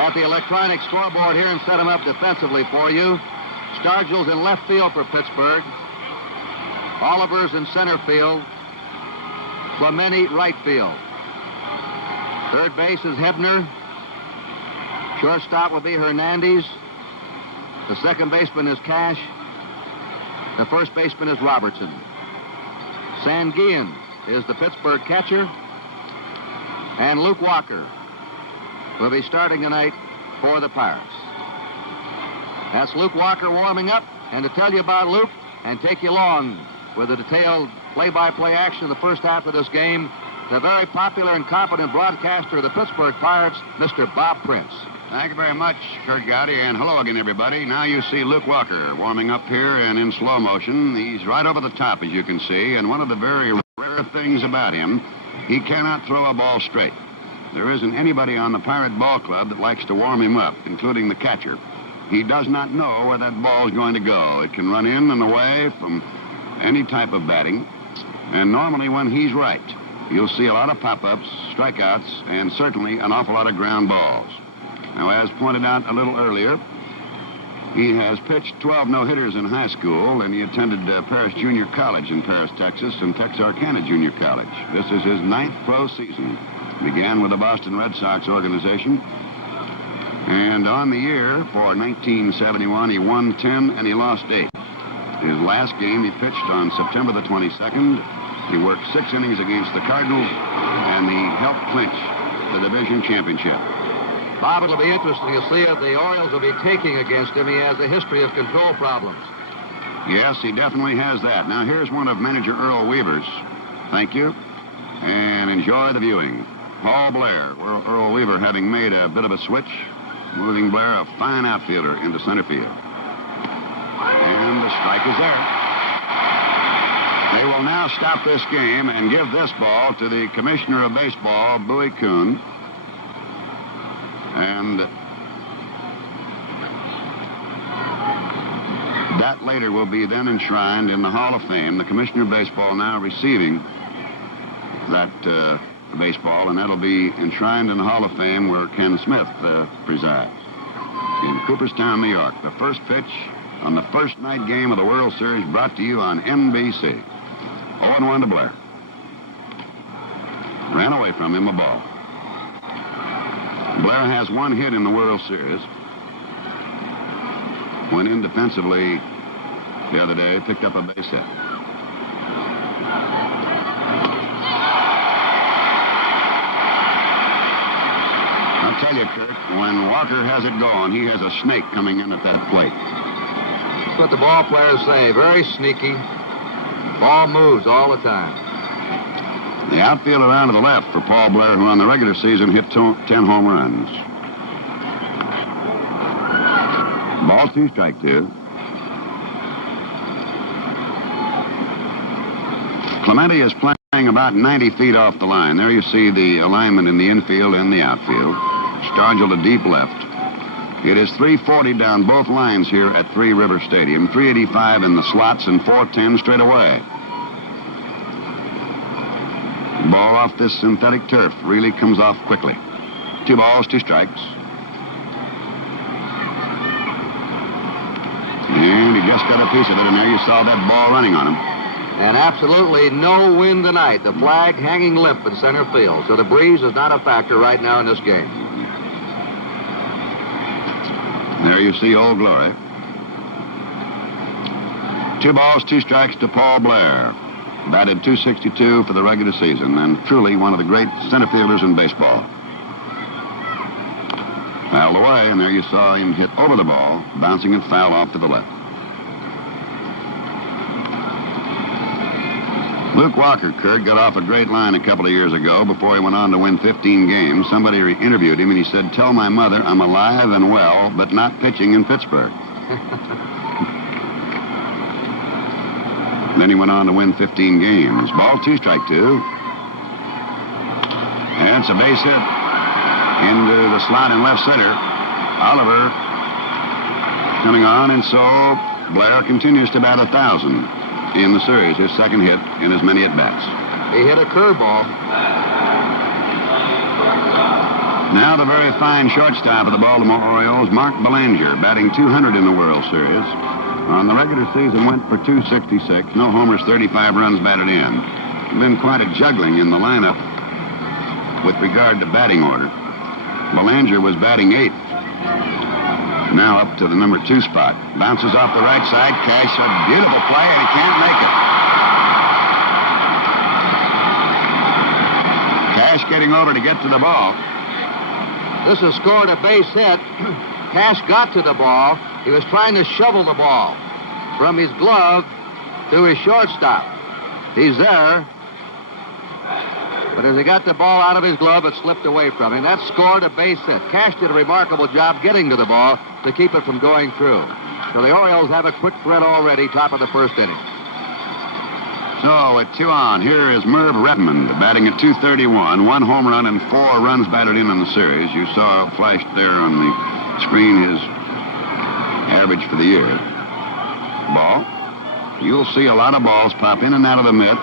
at the electronic scoreboard here and set them up defensively for you. Stargell's in left field for Pittsburgh. Oliver's in center field. Clemente right field. Third base is Hebner. Shortstop will be Hernandez. The second baseman is Cash. The first baseman is Robertson. Sanguillen is the Pittsburgh catcher. And Luke Walker will be starting tonight for the Pirates. That's Luke Walker warming up. And to tell you about Luke and take you along with a detailed play-by-play action of the first half of this game, the very popular and competent broadcaster of the Pittsburgh Pirates, Mr. Bob Prince. Thank you very much, Kurt Gowdy, and hello again, everybody. Now you see Luke Walker warming up here and in slow motion. He's right over the top, as you can see, and one of the very rare things about him, he cannot throw a ball straight. There isn't anybody on the Pirate Ball Club that likes to warm him up, including the catcher. He does not know where that ball is going to go. It can run in and away from any type of batting, and normally when he's right, you'll see a lot of pop-ups, strikeouts, and certainly an awful lot of ground balls. Now, as pointed out a little earlier, he has pitched 12 no-hitters in high school, and he attended Paris Junior College in Paris, Texas, and Texarkana Junior College. This is his 9th pro season. Began with the Boston Red Sox organization. And on the year for 1971, he won 10 and he lost 8. His last game he pitched on September the 22nd. He worked 6 innings against the Cardinals, and he helped clinch the division championship. Bob, it'll be interesting to see if the Orioles will be taking against him. He has a history of control problems. Yes, he definitely has that. Now, here's one of manager Earl Weaver's. Thank you, and enjoy the viewing. Paul Blair, Earl Weaver having made a bit of a switch, moving Blair, a fine outfielder, into center field. And the strike is there. They will now stop this game and give this ball to the commissioner of baseball, Bowie Kuhn. And that later will be then enshrined in the Hall of Fame. The commissioner of baseball now receiving that baseball, and that'll be enshrined in the Hall of Fame where Ken Smith presides in Cooperstown, New York. The first pitch on the first night game of the World Series brought to you on NBC. 0-1 to Blair. Ran away from him, a ball. Blair has 1 hit in the World Series. Went in defensively the other day, picked up a base hit. I'll tell you, Kurt, when Walker has it going, he has a snake coming in at that plate. That's what the ball players say. Very sneaky. Ball moves all the time. The outfield around to the left for Paul Blair, who on the regular season hit 10 home runs. Ball 2, strike 2. Clemente is playing about 90 feet off the line. There you see the alignment in the infield and the outfield. Stargell to deep left. It is 340 down both lines here at Three River Stadium. 385 in the slots and 410 straight away. Ball off this synthetic turf really comes off quickly. 2 balls, 2 strikes. And he just got a piece of it, and there you saw that ball running on him. And absolutely no wind tonight. The flag hanging limp in center field. So the breeze is not a factor right now in this game. There you see Old Glory. 2 balls, 2 strikes to Paul Blair. Batted .262 for the regular season, and truly one of the great center fielders in baseball. Fouled away, and there you saw him hit over the ball, bouncing and foul off to the left. Luke Walker, Kurt, got off a great line a couple of years ago before he went on to win 15 games. Somebody interviewed him, and he said, "Tell my mother I'm alive and well, but not pitching in Pittsburgh." Then he went on to win 15 games. Ball 2, strike 2. And it's a base hit into the slot in left center. Oliver coming on, and so Blair continues to bat 1,000 in the series, his second hit in as many at-bats. He hit a curveball. Now the very fine shortstop of the Baltimore Orioles, Mark Belanger, batting .200 in the World Series. On the regular season, went for .266. No homers, 35 runs batted in. Been quite a juggling in the lineup with regard to batting order. Belanger was batting 8th. Now up to the number 2 spot. Bounces off the right side. Cash, a beautiful play, and he can't make it. Cash getting over to get to the ball. This has scored a base hit. Cash got to the ball. He was trying to shovel the ball from his glove to his shortstop. He's there. But as he got the ball out of his glove, it slipped away from him. That scored a base hit. Cash did a remarkable job getting to the ball to keep it from going through. So the Orioles have a quick threat already, top of the first inning. So at 2 on, here is Merv Redmond batting at .231. 1 home run and 4 runs batted in the series. You saw flashed there on the screen his average for the year. Ball. You'll see a lot of balls pop in and out of the mitt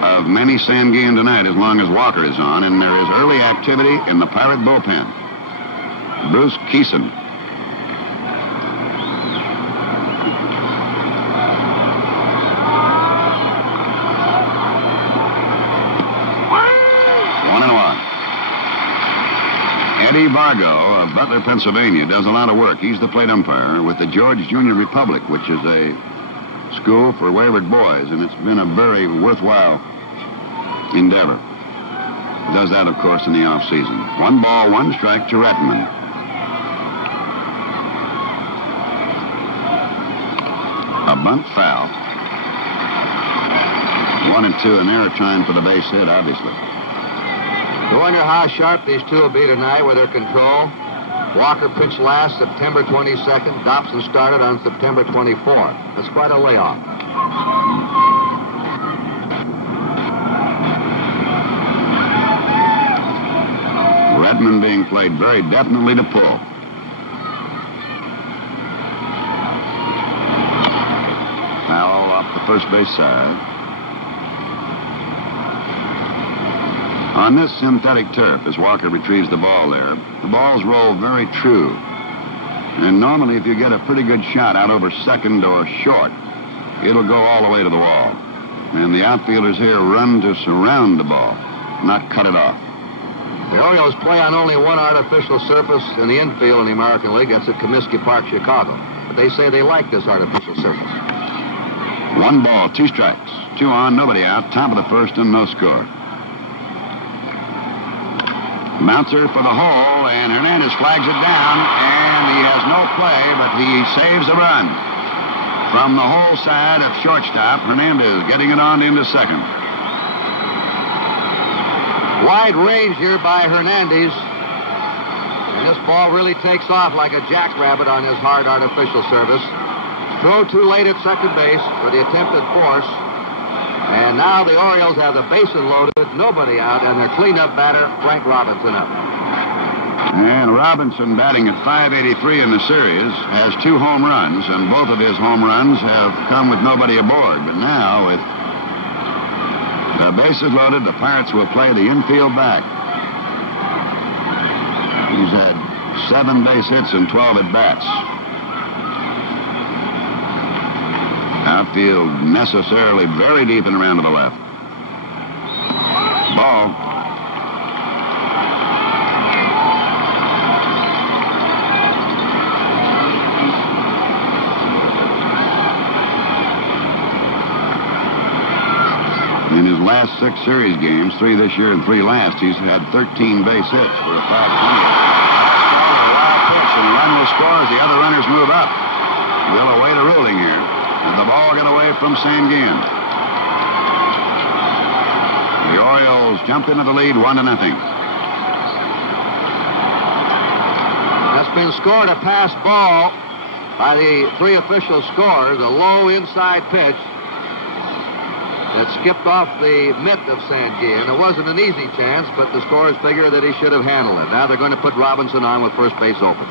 of Manny Sanguine tonight as long as Walker is on, and there is early activity in the Pirate bullpen. Bruce Keeson. Eddie Vargo of Butler, Pennsylvania, does a lot of work. He's the plate umpire with the George Junior Republic, which is a school for wayward boys, and it's been a very worthwhile endeavor. Does that, of course, in the off-season. 1 ball, 1 strike to Redmond. A bunt foul. 1 and 2, and they're trying for the base hit, obviously. You wonder how sharp these two will be tonight with their control. Walker pitched last September 22nd. Dobson started on September 24th. That's quite a layoff. Redmond being played very definitely to pull. Foul off the first base side. On this synthetic turf, as Walker retrieves the ball there, the balls roll very true. And normally, if you get a pretty good shot out over second or short, it'll go all the way to the wall. And the outfielders here run to surround the ball, not cut it off. The Orioles play on only one artificial surface in the infield in the American League. That's at Comiskey Park, Chicago. But they say they like this artificial surface. 1 ball, 2 strikes. 2 on, nobody out. Top of the first and no score. Bouncer for the hole, and Hernandez flags it down, and he has no play, but he saves a run. From the hole side of shortstop, Hernandez getting it on into second. Wide range here by Hernandez. And this ball really takes off like a jackrabbit on his hard artificial surface. Throw too late at second base for the attempted force. And now the Orioles have the bases loaded, nobody out, and their cleanup batter, Frank Robinson, up. And Robinson, batting at .583 in the series, has 2 home runs, and both of his home runs have come with nobody aboard. But now, with the bases loaded, the Pirates will play the infield back. He's had 7 base hits and 12 at-bats. Outfield necessarily very deep and around to the left. Ball. In his last 6 series games, 3 this year and 3 last, he's had 13 base hits for a 520. A wild pitch, and run will score as the other runners move up. We'll await a ruling here. And the ball got away from Sanguin. The Orioles jumped into the lead 1-0. That's been scored, a pass ball by the 3 official scorers, a low inside pitch that skipped off the mitt of Sanguin. It wasn't an easy chance, but the scorers figure that he should have handled it. Now they're going to put Robinson on with first base open.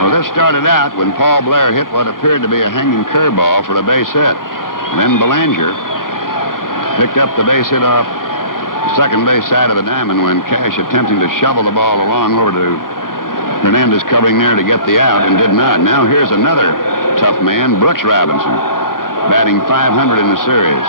Well, this started out when Paul Blair hit what appeared to be a hanging curveball for a base hit. Then Belanger picked up the base hit off the second base side of the diamond when Cash attempting to shovel the ball along over to Hernandez covering there to get the out and did not. Now here's another tough man, Brooks Robinson, batting .500 in the series.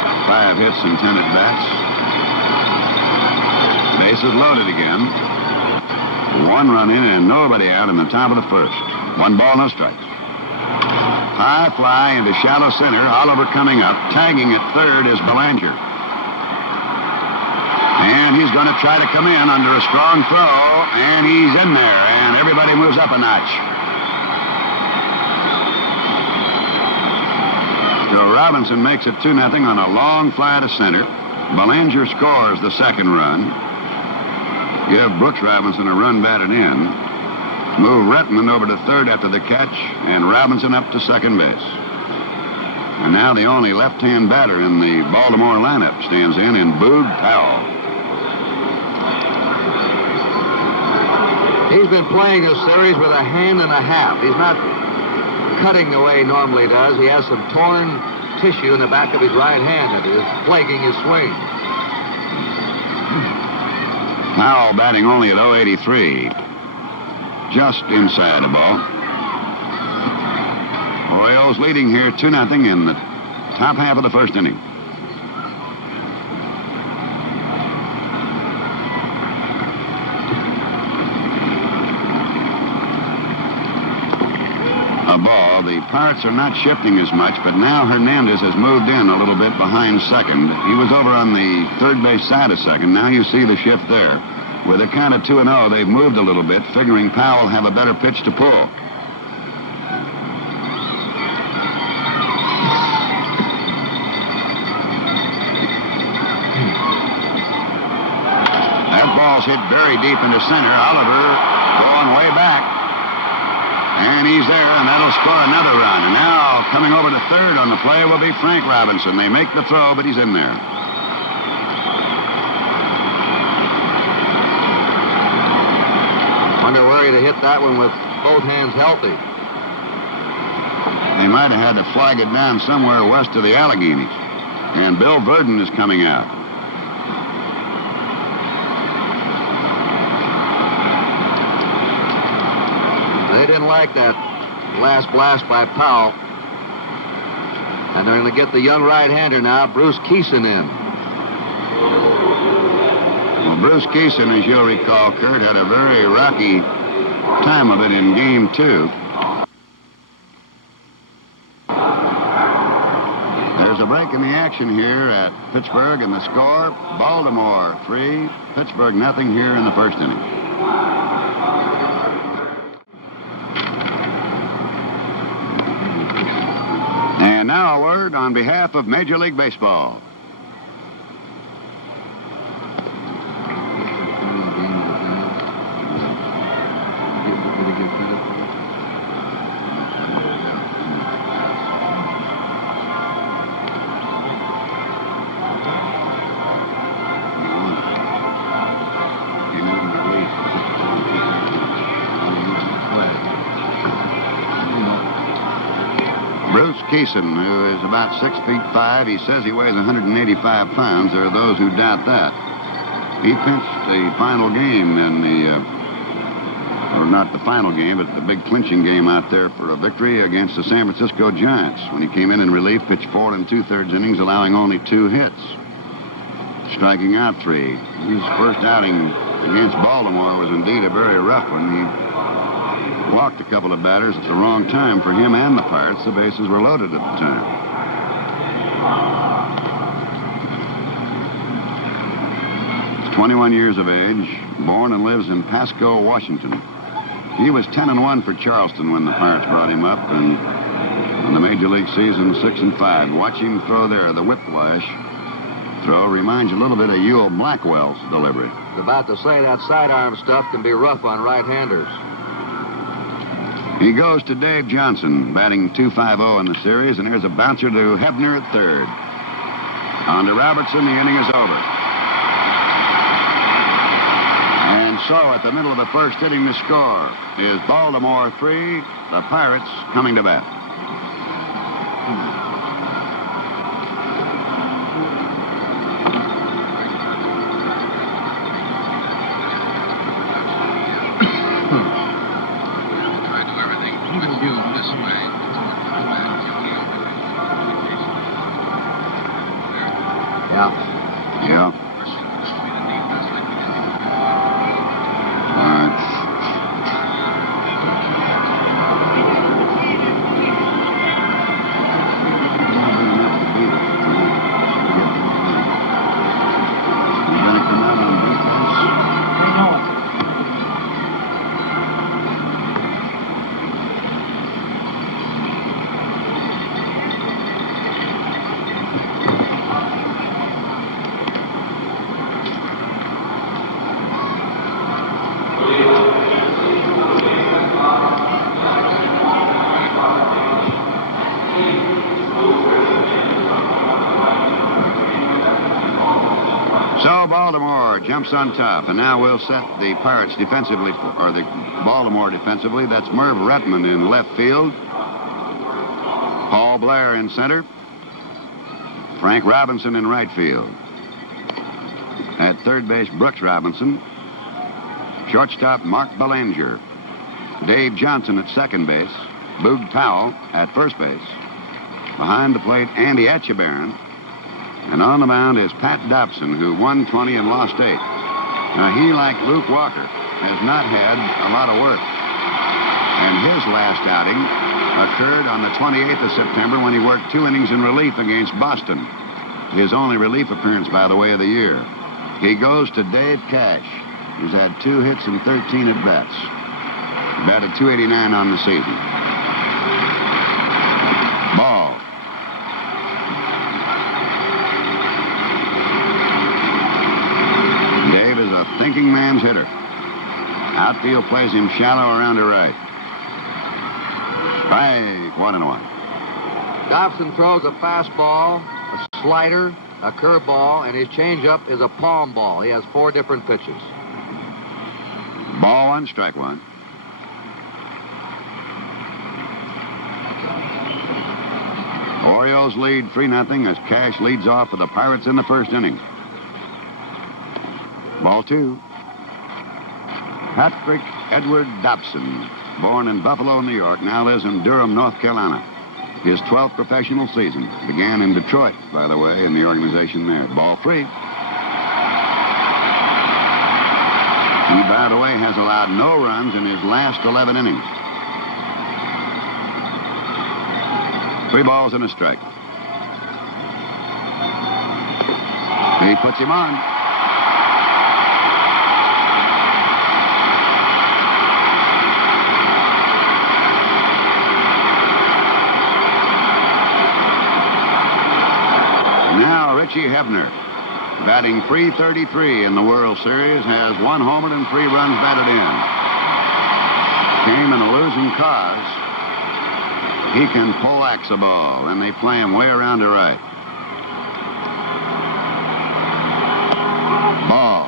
Had 5 hits and 10 at-bats. Bases loaded again. 1 run in and nobody out in the top of the first. 1 ball, no strikes. High fly into shallow center. Oliver coming up. Tagging at third is Belanger. And he's going to try to come in under a strong throw. And he's in there. And everybody moves up a notch. So Robinson makes it 2-0 on a long fly to center. Belanger scores the second run. Give Brooks Robinson a run batted in. Move Rettman over to third after the catch, and Robinson up to second base. And now the only left-hand batter in the Baltimore lineup stands in Boog Powell. He's been playing this series with a hand and a half. He's not cutting the way he normally does. He has some torn tissue in the back of his right hand that is plaguing his swing. Powell batting only at .083. Just inside the ball. Orioles leading here 2-0 in the top half of the first inning. A ball. The Pirates are not shifting as much, but now Hernandez has moved in a little bit behind second. He was over on the third base side of second. Now you see the shift there. With a count of 2-0, they've moved a little bit, figuring Powell will have a better pitch to pull. That ball's hit very deep into center. Oliver going way back. And he's there, and that'll score another run. And now, coming over to third on the play will be Frank Robinson. They make the throw, but he's in there. Wonder where he'd have hit that one with both hands healthy. They might have had to flag it down somewhere west of the Alleghenies. And Bill Verdon is coming out. They didn't like that last blast by Powell. And they're going to get the young right-hander now, Bruce Keeson, in. Well, Bruce Keeson, as you'll recall, Kurt, had a very rocky time of it in Game 2. There's a break in the action here at Pittsburgh, and the score, Baltimore 3, Pittsburgh nothing here in the first inning. And now a word on behalf of Major League Baseball. Keeson, who is about 6'5", he says he weighs 185 pounds. There are those who doubt that. He pitched the final game in the or not the final game, but the big clinching game out there for a victory against the San Francisco Giants when he came in relief, pitched 4 2/3 innings, allowing only 2 hits, striking out 3. His first outing against Baltimore was indeed a very rough one. He walked a couple of batters at the wrong time for him and the Pirates. The bases were loaded at the time. He's 21 years of age, born and lives in Pasco, Washington. He was 10-1 for Charleston when the Pirates brought him up, and in the Major League season, 6-5. Watch him throw there. The whiplash throw reminds you a little bit of Ewell Blackwell's delivery. I was about to say that sidearm stuff can be rough on right-handers. He goes to Dave Johnson, batting .250 in the series, and there's a bouncer to Hebner at third. On to Robertson, the inning is over. And so, at the middle of the first inning, the score is Baltimore 3, the Pirates coming to bat. Baltimore jumps on top, and now we'll set the Pirates defensively, or the Baltimore defensively. That's Merv Retman in left field, Paul Blair in center, Frank Robinson in right field. At third base, Brooks Robinson. Shortstop, Mark Belanger. Dave Johnson at second base. Boog Powell at first base. Behind the plate, Andy Etchebarren. And on the mound is Pat Dobson, who won 20 and lost 8. Now, he, like Luke Walker, has not had a lot of work. And his last outing occurred on the 28th of September when he worked 2 innings in relief against Boston. His only relief appearance, by the way, of the year. He goes to Dave Cash, who's had 2 hits and 13 at-bats. Batted .289 on the season. Ball. Dave is a thinking man's hitter. Outfield plays him shallow around to right. Strike, 1-1. Dobson throws a fastball, a slider, a curveball, and his changeup is a palm ball. He has 4 different pitches. Ball 1, strike 1. Orioles lead 3-0 as Cash leads off for the Pirates in the first inning. Ball 2. Patrick Edward Dobson, born in Buffalo, New York, now lives in Durham, North Carolina. His 12th professional season began in Detroit, by the way, in the organization there. Ball 3. He, by the way, has allowed no runs in his last 11 innings. 3 balls and a strike. He puts him on. Now Richie Hebner, batting .333 in the World Series, has 1 homer and 3 runs batted in. Came in a losing cause. He can poleaxe a ball, and they play him way around to right. Ball.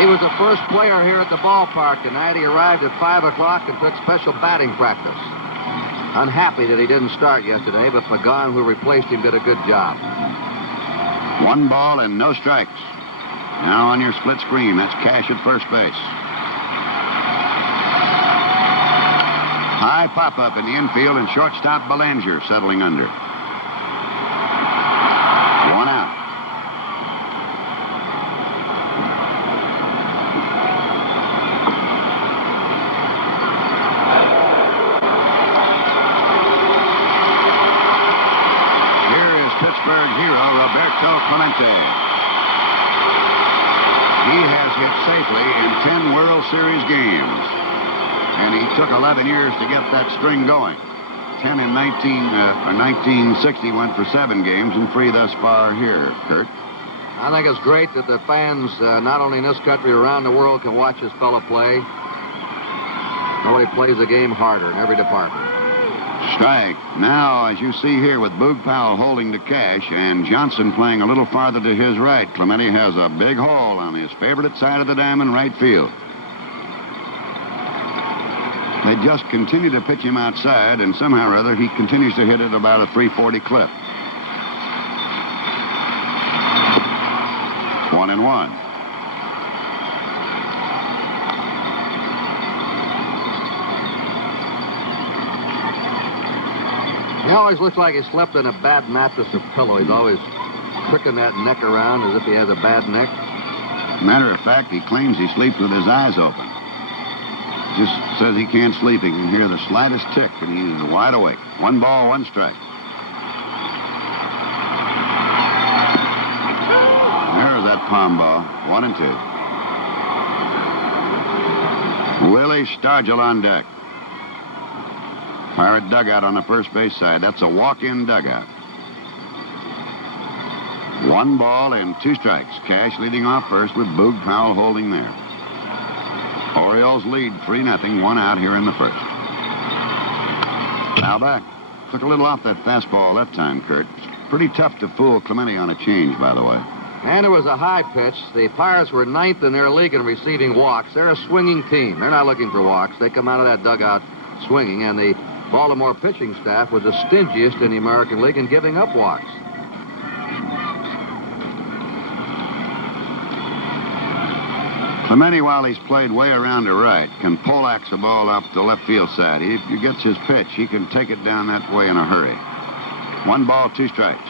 He was the first player here at the ballpark tonight. He arrived at 5 o'clock and took special batting practice. Unhappy that he didn't start yesterday, but Pagan, who replaced him, did a good job. 1 ball and no strikes. Now on your split screen, that's Cash at first base. high pop-up in the infield, and shortstop Belanger settling under. 1 out. Here is Pittsburgh hero Roberto Clemente. He has hit safely in 10 World Series games. And he took 11 years to get that string going. 10 in 1960 went for 7 games and 3 thus far here, Kurt. I think it's great that the fans, not only in this country, around the world, can watch this fellow play. Nobody plays the game harder in every department. Strike. Now, as you see here, with Boog Powell holding the cash and Johnson playing a little farther to his right, Clemente has a big hole on his favorite side of the diamond, right field. They just continue to pitch him outside, and somehow or other, he continues to hit it about a 340 clip. 1-1. He always looks like he slept in a bad mattress or pillow. He's always cricking that neck around as if he has a bad neck. Matter of fact, he claims he sleeps with his eyes open. Just says he can't sleep. He can hear the slightest tick, and he's wide awake. 1 ball, 1 strike. There's that palm ball. 1-2. Willie Stargell on deck. Pirate dugout on the first base side. That's a walk-in dugout. 1 ball and 2 strikes. Cash leading off first with Boog Powell holding there. Orioles lead 3-0, 1 out here in the first. Now back. Took a little off that fastball that time, Kurt. It's pretty tough to fool Clemente on a change, by the way. And it was a high pitch. The Pirates were 9th in their league in receiving walks. They're a swinging team. They're not looking for walks. They come out of that dugout swinging, and the Baltimore pitching staff was the stingiest in the American League in giving up walks. Clemente, while he's played way around to right, can poleaxe a ball up the left field side. If he gets his pitch, he can take it down that way in a hurry. 1 ball, 2 strikes.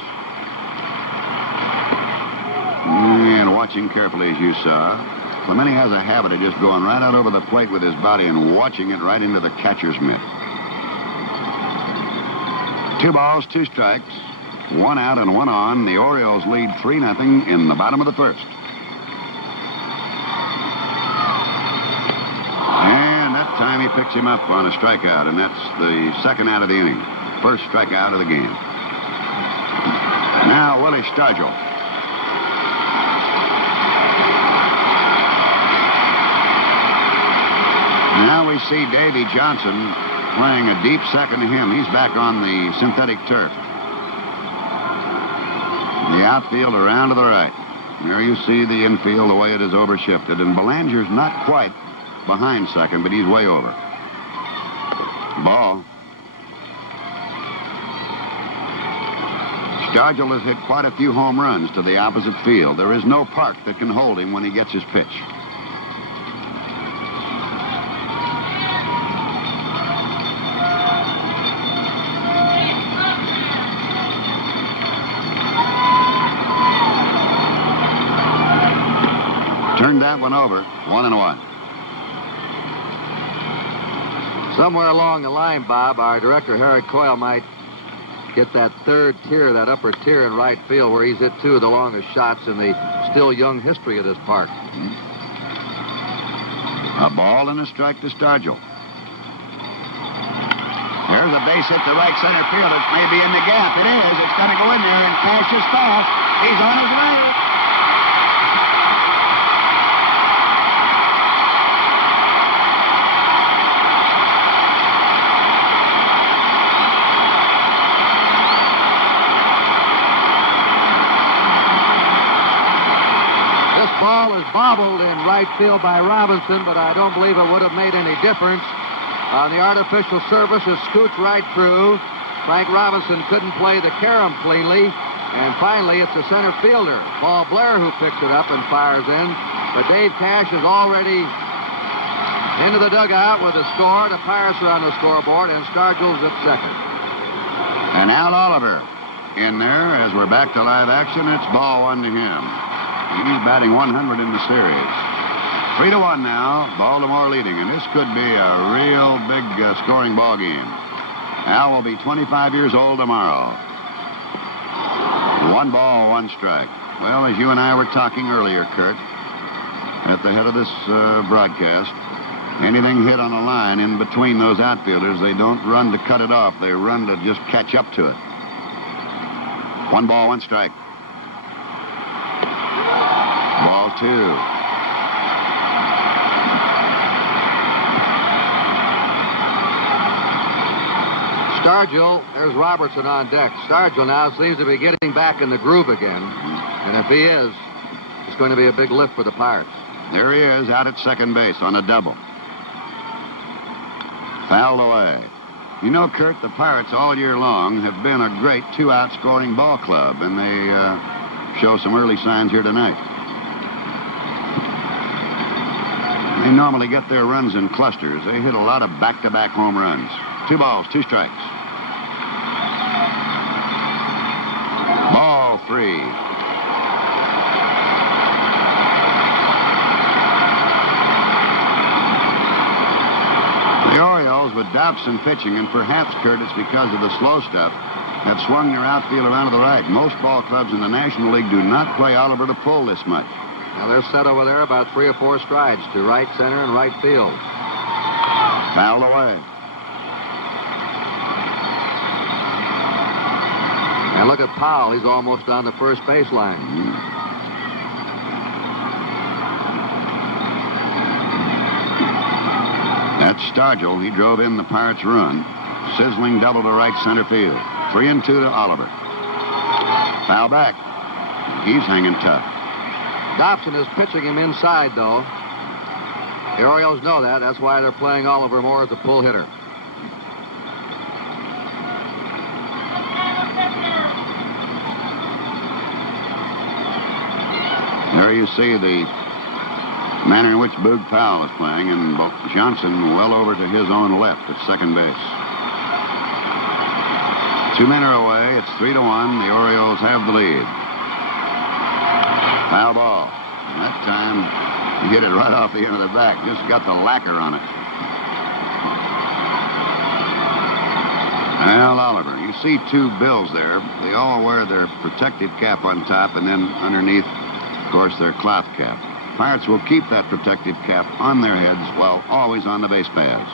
And watching carefully, as you saw, Clemente has a habit of just going right out over the plate with his body and watching it right into the catcher's mitt. 2 balls, 2 strikes, 1 out and 1 on. The Orioles lead 3-0 in the bottom of the first. And that time he picks him up on a strikeout, and that's the 2nd out of the inning. First strikeout of the game. Now Willie Stargell. Now we see Davy Johnson playing a deep second to him. He's back on the synthetic turf. The outfield around to the right. There you see the infield, the way it is overshifted. And Belanger's not quite behind second, but he's way over. Ball. Stargell has hit quite a few home runs to the opposite field. There is no park that can hold him when he gets his pitch. Turned that one over, 1-1. Somewhere along the line, Bob, our director, Harry Coyle, might get that 3rd tier, that upper tier in right field, where he's hit 2 of the longest shots in the still young history of this park. A ball and a strike to Stargell. There's a base hit to right center field. It may be in the gap. It is. It's going to go in there, and Cash is fast. He's on his way. Ball is bobbled in right field by Robinson, but I don't believe it would have made any difference. On the artificial surface, it scoots right through. Frank Robinson couldn't play the carom cleanly. And finally, it's the center fielder, Paul Blair, who picks it up and fires in. But Dave Cash is already Into the dugout with a score. The Pirates are on the scoreboard, and Stargell's at second. And Al Oliver in there as we're back to live action. It's ball 1 to him. He's batting 100 in the series. 3-1 now. Baltimore leading, and this could be a real big scoring ball game. Al will be 25 years old tomorrow. 1 ball, 1 strike. Well, as you and I were talking earlier, Kurt, at the head of this broadcast, anything hit on a line in between those outfielders, they don't run to cut it off. They run to just catch up to it. 1 ball, 1 strike. Ball 2. Stargell, there's Robertson on deck. Stargell now seems to be getting back in the groove again. And if he is, it's going to be a big lift for the Pirates. There he is out at second base on a double. Fouled away. You know, Kurt, the Pirates all year long have been a great 2-out scoring ball club, and they show some early signs here tonight. They normally get their runs in clusters. They hit a lot of back-to-back home runs. 2 balls, 2 strikes. Ball 3. The Orioles, with Dobson pitching, and perhaps, Kurt, it's because of the slow stuff, have swung their outfield around to the right. Most ball clubs in the National League do not play Oliver to pull this much. Now they're set over there about 3 or 4 strides to right center and right field. Fouled away. And look at Powell. He's almost on the first baseline. That's Stargell. He drove in the Pirates' run. Sizzling double to right center field. 3-2 to Oliver. Foul back. He's hanging tough. Dobson is pitching him inside, though. The Orioles know that. That's why they're playing Oliver more as a pull hitter. There you see the manner in which Boog Powell is playing, and Johnson well over to his own left at second base. 2 men are away. It's 3-1. The Orioles have the lead. Foul ball. And that time, he hit it right off the end of the back. Just got the lacquer on it. Al Oliver. You see 2 Bills there. They all wear their protective cap on top, and then underneath, of course, their cloth cap. Pirates will keep that protective cap on their heads while always on the base paths.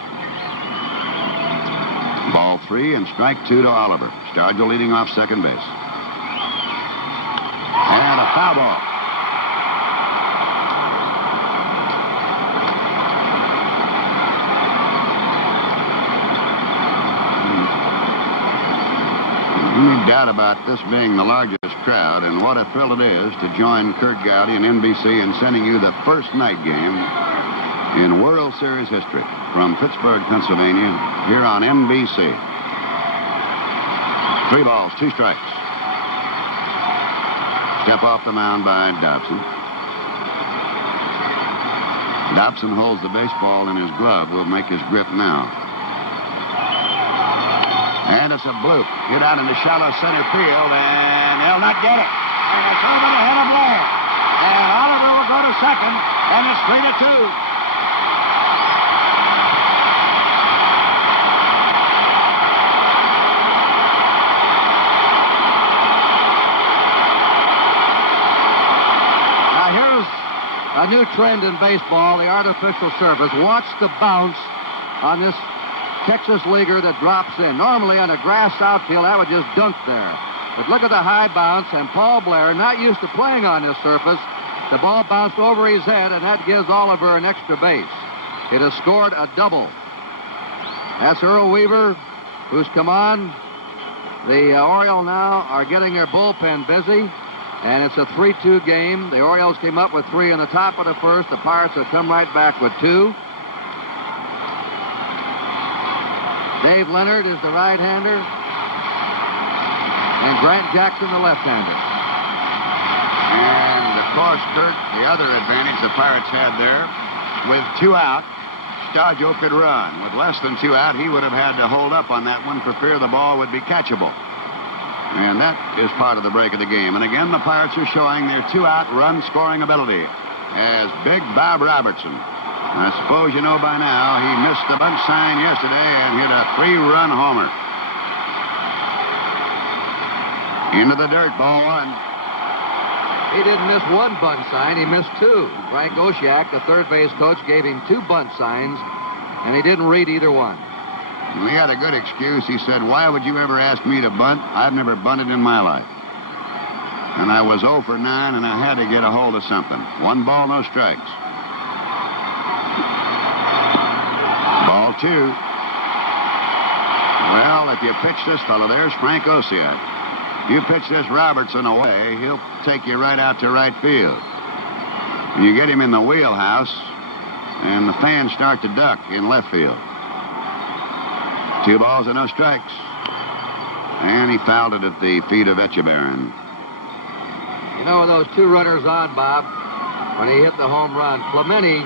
Ball 3 and strike 2 to Oliver. Stargell leading off second base. And a foul ball. Any doubt about this being the largest crowd, and what a thrill it is to join Kurt Gowdy and NBC in sending you the first night game in World Series history from Pittsburgh, Pennsylvania, here on NBC. 3 balls, 2 strikes. Step off the mound by Dobson. Dobson holds the baseball in his glove. Will make his grip now. And it's a bloop. Hit out in the shallow center field, and they'll not get it. And it's over the head of Blair. And Oliver will go to second, and it's 3-2. Now here's a new trend in baseball, the artificial surface. Watch the bounce on this Texas leaguer that drops in. Normally on a grass outfield, that would just dunk there. But look at the high bounce, and Paul Blair, not used to playing on this surface, the ball bounced over his head, and that gives Oliver an extra base. It has scored a double. That's Earl Weaver, who's come on. The Orioles now are getting their bullpen busy, and it's a 3-2 game. The Orioles came up with 3 in the top of the first. The Pirates have come right back with 2. Dave Leonard is the right-hander, and Grant Jackson the left-hander. And, of course, Kurt, the other advantage the Pirates had there, with 2 out, Stodjo could run. With less than 2 out, he would have had to hold up on that one for fear the ball would be catchable. And that is part of the break of the game. And again, the Pirates are showing their 2-out run-scoring ability as Big Bob Robertson. I suppose you know by now he missed the bunt sign yesterday and hit a 3-run homer. Into the dirt, ball 1. He didn't miss one bunt sign, he missed 2. Frank Osiak, the third base coach, gave him 2 bunt signs, and he didn't read either one. He had a good excuse. He said, "Why would you ever ask me to bunt? I've never bunted in my life." And I was 0 for 9, and I had to get a hold of something. 1 ball, no strikes. Ball 2. Well, if you pitch this fellow, there's Frank Osiak. If you pitch this Robertson away, he'll take you right out to right field. You get him in the wheelhouse, and the fans start to duck in left field. 2 balls and no strikes. And he fouled it at the feet of Echeverria. You know, those 2 runners on, Bob, when he hit the home run, Clemente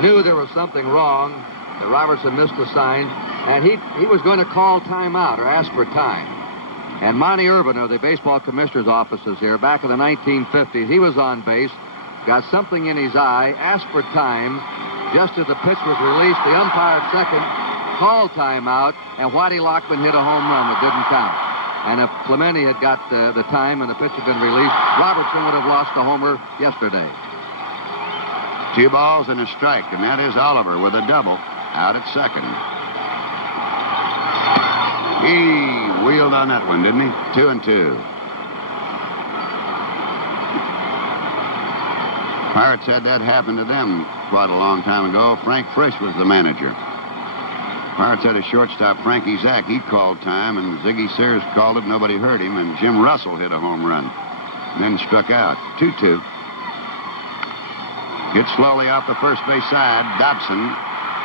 knew there was something wrong, that Robertson missed the sign, and he was going to call timeout or ask for time. And Monty Irvin of the baseball commissioner's offices here, back in the 1950s, he was on base, got something in his eye, asked for time. Just as the pitch was released, the umpire at second called timeout, and Whitey Lockman hit a home run that didn't count. And if Clemente had got the time and the pitch had been released, Robertson would have lost the homer yesterday. 2 balls and a strike, and that is Oliver with a double out at second. He wheeled on that one, didn't he? 2-2. Pirates had that happen to them quite a long time ago. Frank Frisch was the manager. Pirates had a shortstop, Frankie Zach. He called time, and Ziggy Sears called it. Nobody heard him, and Jim Russell hit a home run. Then struck out. 2-2. Gets slowly off the first base side. Dobson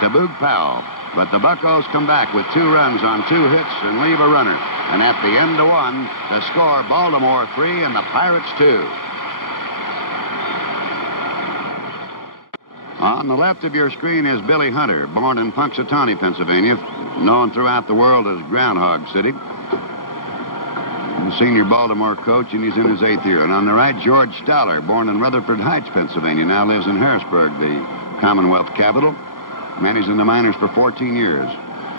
to Boog Powell. But the Buccos come back with 2 runs on 2 hits and leave a runner. And at the end of 1, the score, Baltimore 3 and the Pirates 2. On the left of your screen is Billy Hunter, born in Punxsutawney, Pennsylvania, known throughout the world as Groundhog City. The senior Baltimore coach, and he's in his 8th year. And on the right, George Stoller, born in Rutherford Heights, Pennsylvania, now lives in Harrisburg, the Commonwealth capital. Managed in the minors for 14 years.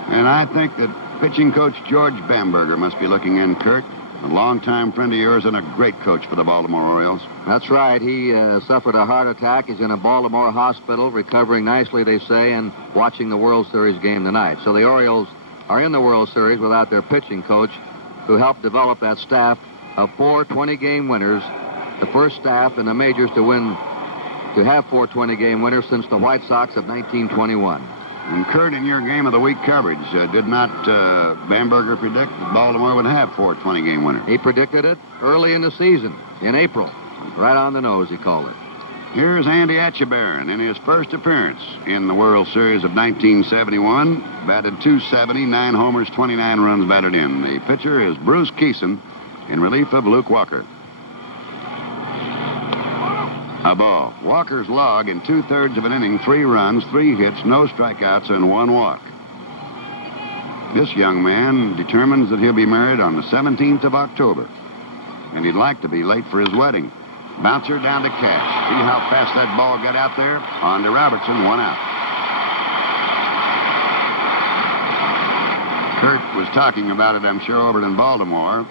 And I think that pitching coach George Bamberger must be looking in, Kurt. A longtime friend of yours and a great coach for the Baltimore Orioles. That's right. He suffered a heart attack. He's in a Baltimore hospital, recovering nicely, they say, and watching the World Series game tonight. So the Orioles are in the World Series without their pitching coach, who helped develop that staff of 4 20-game winners, the first staff in the majors to have 4 20-game winners since the White Sox of 1921. And Kurt, in your Game of the Week coverage, did not Bamberger predict that Baltimore would have 4 20-game winners? He predicted it early in the season, in April. Right on the nose, he called it. Here's Andy Echeverria in his first appearance in the World Series of 1971. Batted .270, 9 homers, 29 runs batted in. The pitcher is Bruce Keeson in relief of Luke Walker. A ball. Walker's log in 2/3 of an inning, 3 runs, 3 hits, no strikeouts, and 1 walk. This young man determines that he'll be married on the 17th of October, and he'd like to be late for his wedding. Bouncer down to Cash. See how fast that ball got out there? On to Robertson, 1 out. Kurt was talking about it, I'm sure, over in Baltimore.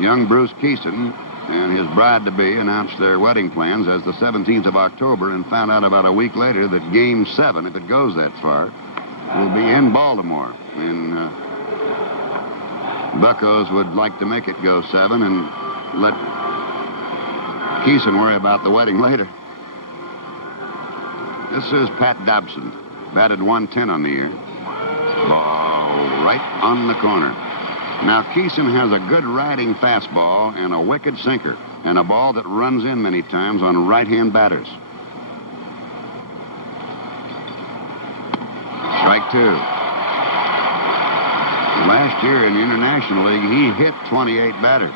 Young Bruce Keeson and his bride-to-be announced their wedding plans as the 17th of October and found out about a week later that Game 7, if it goes that far, will be in Baltimore. And Buccos would like to make it go 7 and let Keeson worry about the wedding later. This is Pat Dobson, batted .110 on the year. Ball right on the corner. Now, Keeson has a good riding fastball and a wicked sinker, and a ball that runs in many times on right-hand batters. Strike 2. Last year in the International League, he hit 28 batters.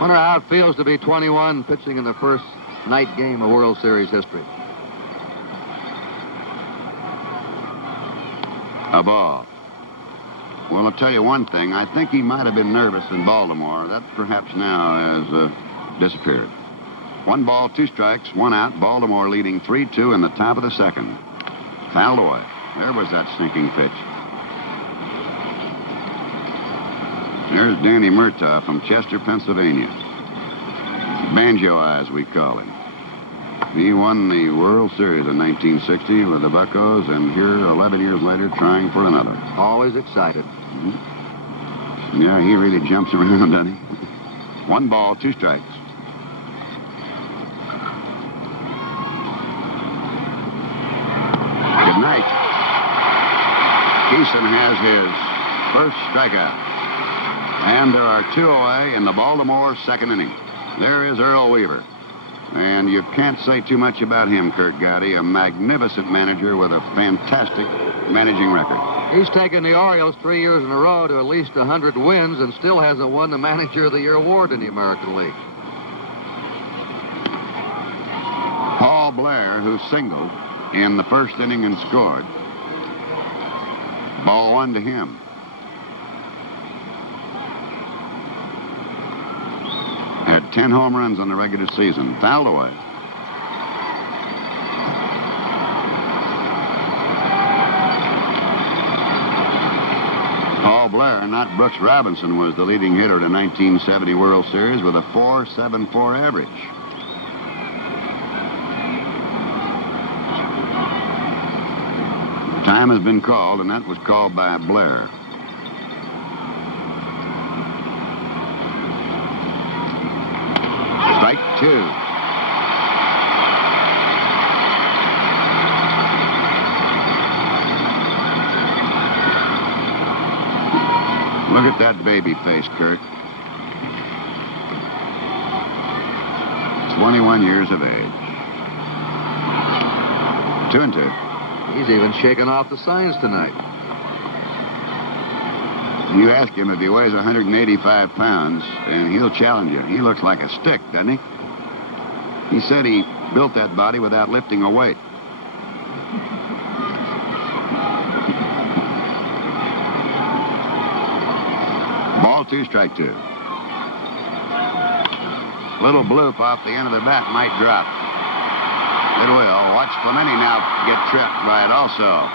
Wonder how it feels to be 21 pitching in the first night game of World Series history. A ball. Well, I'll tell you one thing. I think he might have been nervous in Baltimore. That perhaps now has disappeared. 1 ball, 2 strikes, 1 out. Baltimore leading 3-2 in the top of the second. Fouled away. There was that sinking pitch. There's Danny Murtaugh from Chester, Pennsylvania. Banjo Eyes, we call him. He won the World Series in 1960 with the Buccos, and here, 11 years later, trying for another. Always excited. Mm-hmm. Yeah, he really jumps around, doesn't he? 1 ball, 2 strikes. Good night. Keeson has his first strikeout. And there are 2 away in the Baltimore second inning. There is Earl Weaver. And you can't say too much about him, Kurt Gowdy, a magnificent manager with a fantastic managing record. He's taken the Orioles 3 years in a row to at least 100 wins and still hasn't won the Manager of the Year award in the American League. Paul Blair, who singled in the first inning and scored. Ball 1 to him. Had 10 home runs on the regular season. Fouled away. Paul Blair, not Brooks Robinson, was the leading hitter in the 1970 World Series with a .474 average. Time has been called, and that was called by Blair. Strike 2. Look at that baby face, Kurt. 21 years of age. 2-2. He's even shaking off the signs tonight. You ask him if he weighs 185 pounds, and he'll challenge you. He looks like a stick, doesn't he? He said he built that body without lifting a weight. Ball 2, strike 2. Little bloop off the end of the bat might drop. It will. Watch Clemente now get tripped by it also.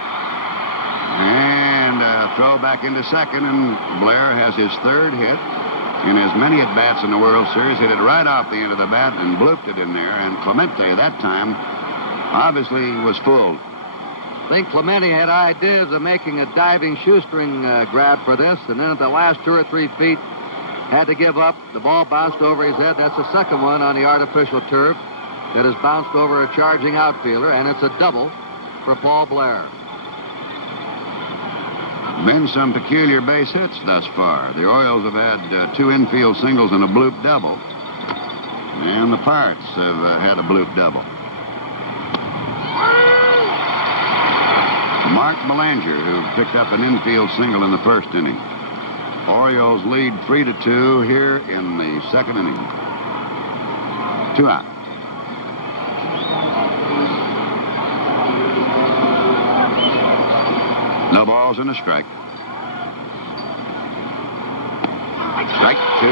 And throw back into second, and Blair has his 3rd hit in as many at-bats in the World Series. Hit it right off the end of the bat and blooped it in there. And Clemente, that time, obviously was fooled. I think Clemente had ideas of making a diving shoestring grab for this, and then at the last 2 or 3 feet, had to give up. The ball bounced over his head. That's the second one on the artificial turf that has bounced over a charging outfielder, and it's a double for Paul Blair. Been some peculiar base hits thus far. The Orioles have had 2 infield singles and a bloop double. And the Pirates have had a bloop double. Mark Belanger, who picked up an infield single in the first inning. Orioles lead 3-2 here in the second inning. 2 out. No balls and a strike. Strike 2.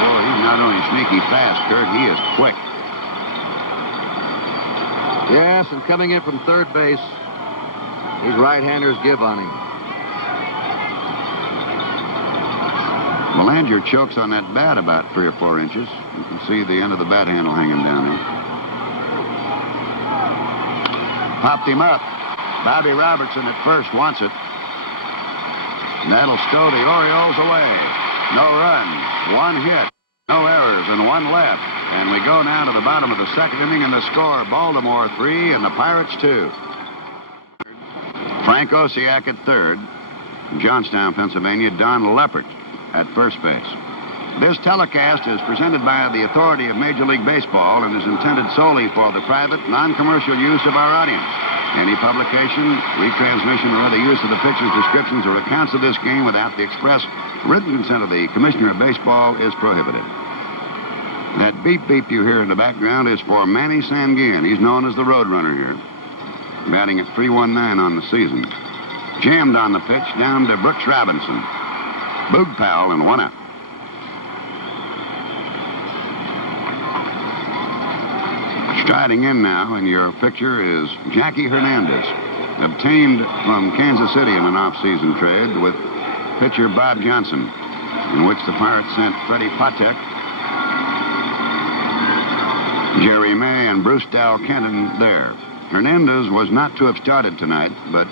Boy, he's not only sneaky fast, Kurt, he is quick. Yes, and coming in from third base, these right-handers give on him. Belanger chokes on that bat about 3 or 4 inches. You can see the end of the bat handle hanging down there. Popped him up. Bobby Robertson at first wants it. That'll stow the Orioles away. No runs, 1 hit, no errors, and 1 left. And we go now to the bottom of the second inning, and the score, Baltimore 3 and the Pirates 2. Frank Osiak at third. Johnstown, Pennsylvania, Don Leppert at first base. This telecast is presented by the authority of Major League Baseball and is intended solely for the private, non-commercial use of our audience. Any publication, retransmission, or other use of the pictures, descriptions, or accounts of this game without the express written consent of the Commissioner of Baseball is prohibited. That beep beep you hear in the background is for Manny Sanguin. He's known as the Roadrunner here. batting at 319 on the season. Jammed on the pitch down to Brooks Robinson. Boog Powell and 1 out. Striding in now, and your picture is Jackie Hernandez, obtained from Kansas City in an off-season trade with pitcher Bob Johnson, in which the Pirates sent Freddie Patek, Jerry May, and Bruce Dow Kenton there. Hernandez was not to have started tonight, but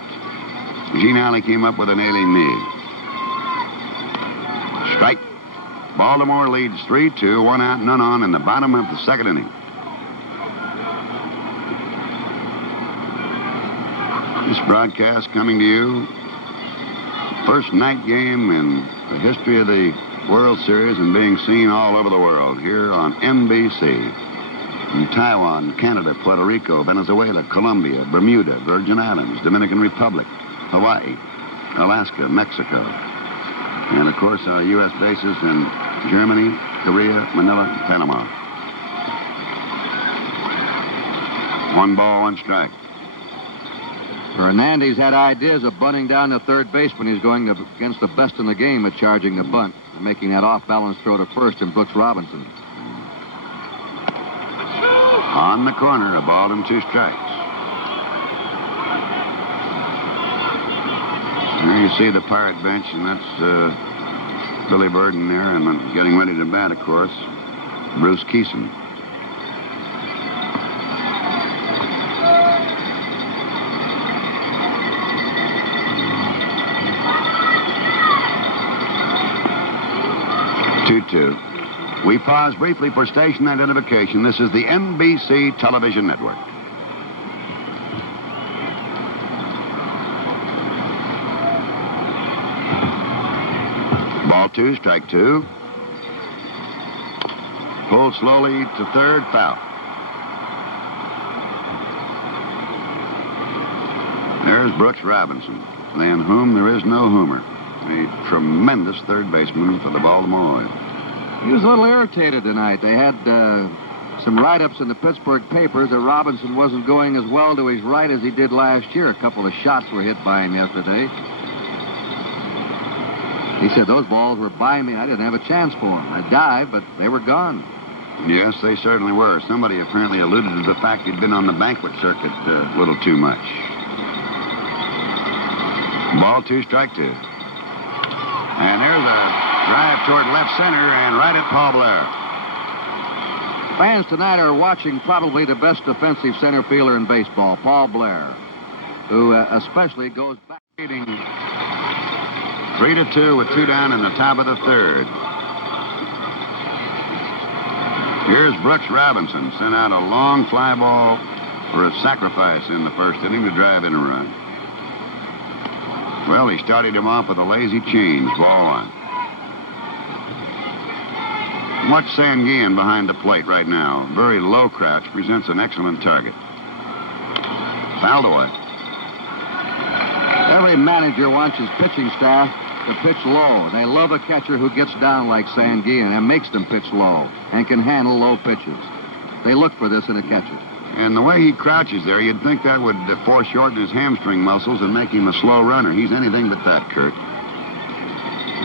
Gene Alley came up with an ailing knee. Strike. Baltimore leads 3-2, 1 out, none on in the bottom of the second inning. This broadcast coming to you, first night game in the history of the World Series and being seen all over the world here on NBC. In Taiwan, Canada, Puerto Rico, Venezuela, Colombia, Bermuda, Virgin Islands, Dominican Republic, Hawaii, Alaska, Mexico. And, of course, our U.S. bases in Germany, Korea, Manila, and Panama. 1 ball, 1 strike. Hernandez had ideas of bunting down to third base when he's going against the best in the game at charging the bunt and making that off-balance throw to first in Brooks Robinson. On the corner, a ball and 2 strikes. There you see the Pirate bench, and that's Billy Burden there, and getting ready to bat, of course, Bruce Keeson. We pause briefly for station identification. This is the NBC Television Network. Ball 2, strike 2. Pulled slowly to third, foul. There's Brooks Robinson, than whom there is no Hoomer. A tremendous third baseman for the Baltimore Orioles. He was a little irritated tonight. They had some write-ups in the Pittsburgh papers that Robinson wasn't going as well to his right as he did last year. A couple of shots were hit by him yesterday. He said those balls were by me. I didn't have a chance for them. I dived, but they were gone. Yes, they certainly were. Somebody apparently alluded to the fact he'd been on the banquet circuit a little too much. Ball 2, strike 2. And there's a drive toward left center and right at Paul Blair. Fans tonight are watching probably the best defensive center fielder in baseball, Paul Blair, who especially goes back. 3-2 with 2 down in the top of the third. Here's Brooks Robinson, sent out a long fly ball for a sacrifice in the first inning to drive in a run. Well, he started him off with a lazy change, ball 1. Watch Sanguillen behind the plate right now. Very low crouch, presents an excellent target. Fouled away. Every manager wants his pitching staff to pitch low. They love a catcher who gets down like Sanguillen and makes them pitch low and can handle low pitches. They look for this in a catcher. And the way he crouches there, you'd think that would foreshorten his hamstring muscles and make him a slow runner. He's anything but that, Kurt.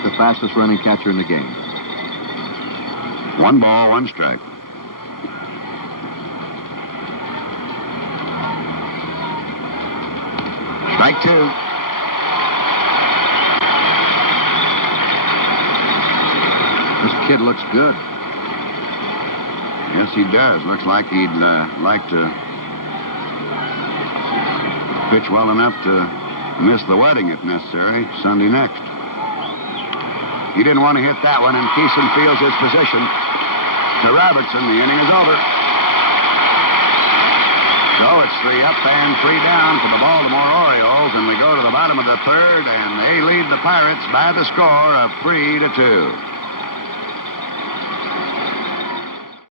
The fastest running catcher in the game. 1 ball, 1 strike. Strike 2. This kid looks good. Yes, he does. Looks like he'd like to pitch well enough to miss the wedding, if necessary, Sunday next. He didn't want to hit that one, and Keeson feels his position. To Robertson, the inning is over. So it's 3 up and 3 down for the Baltimore Orioles, and we go to the bottom of the third, and they lead the Pirates by the score of 3-2.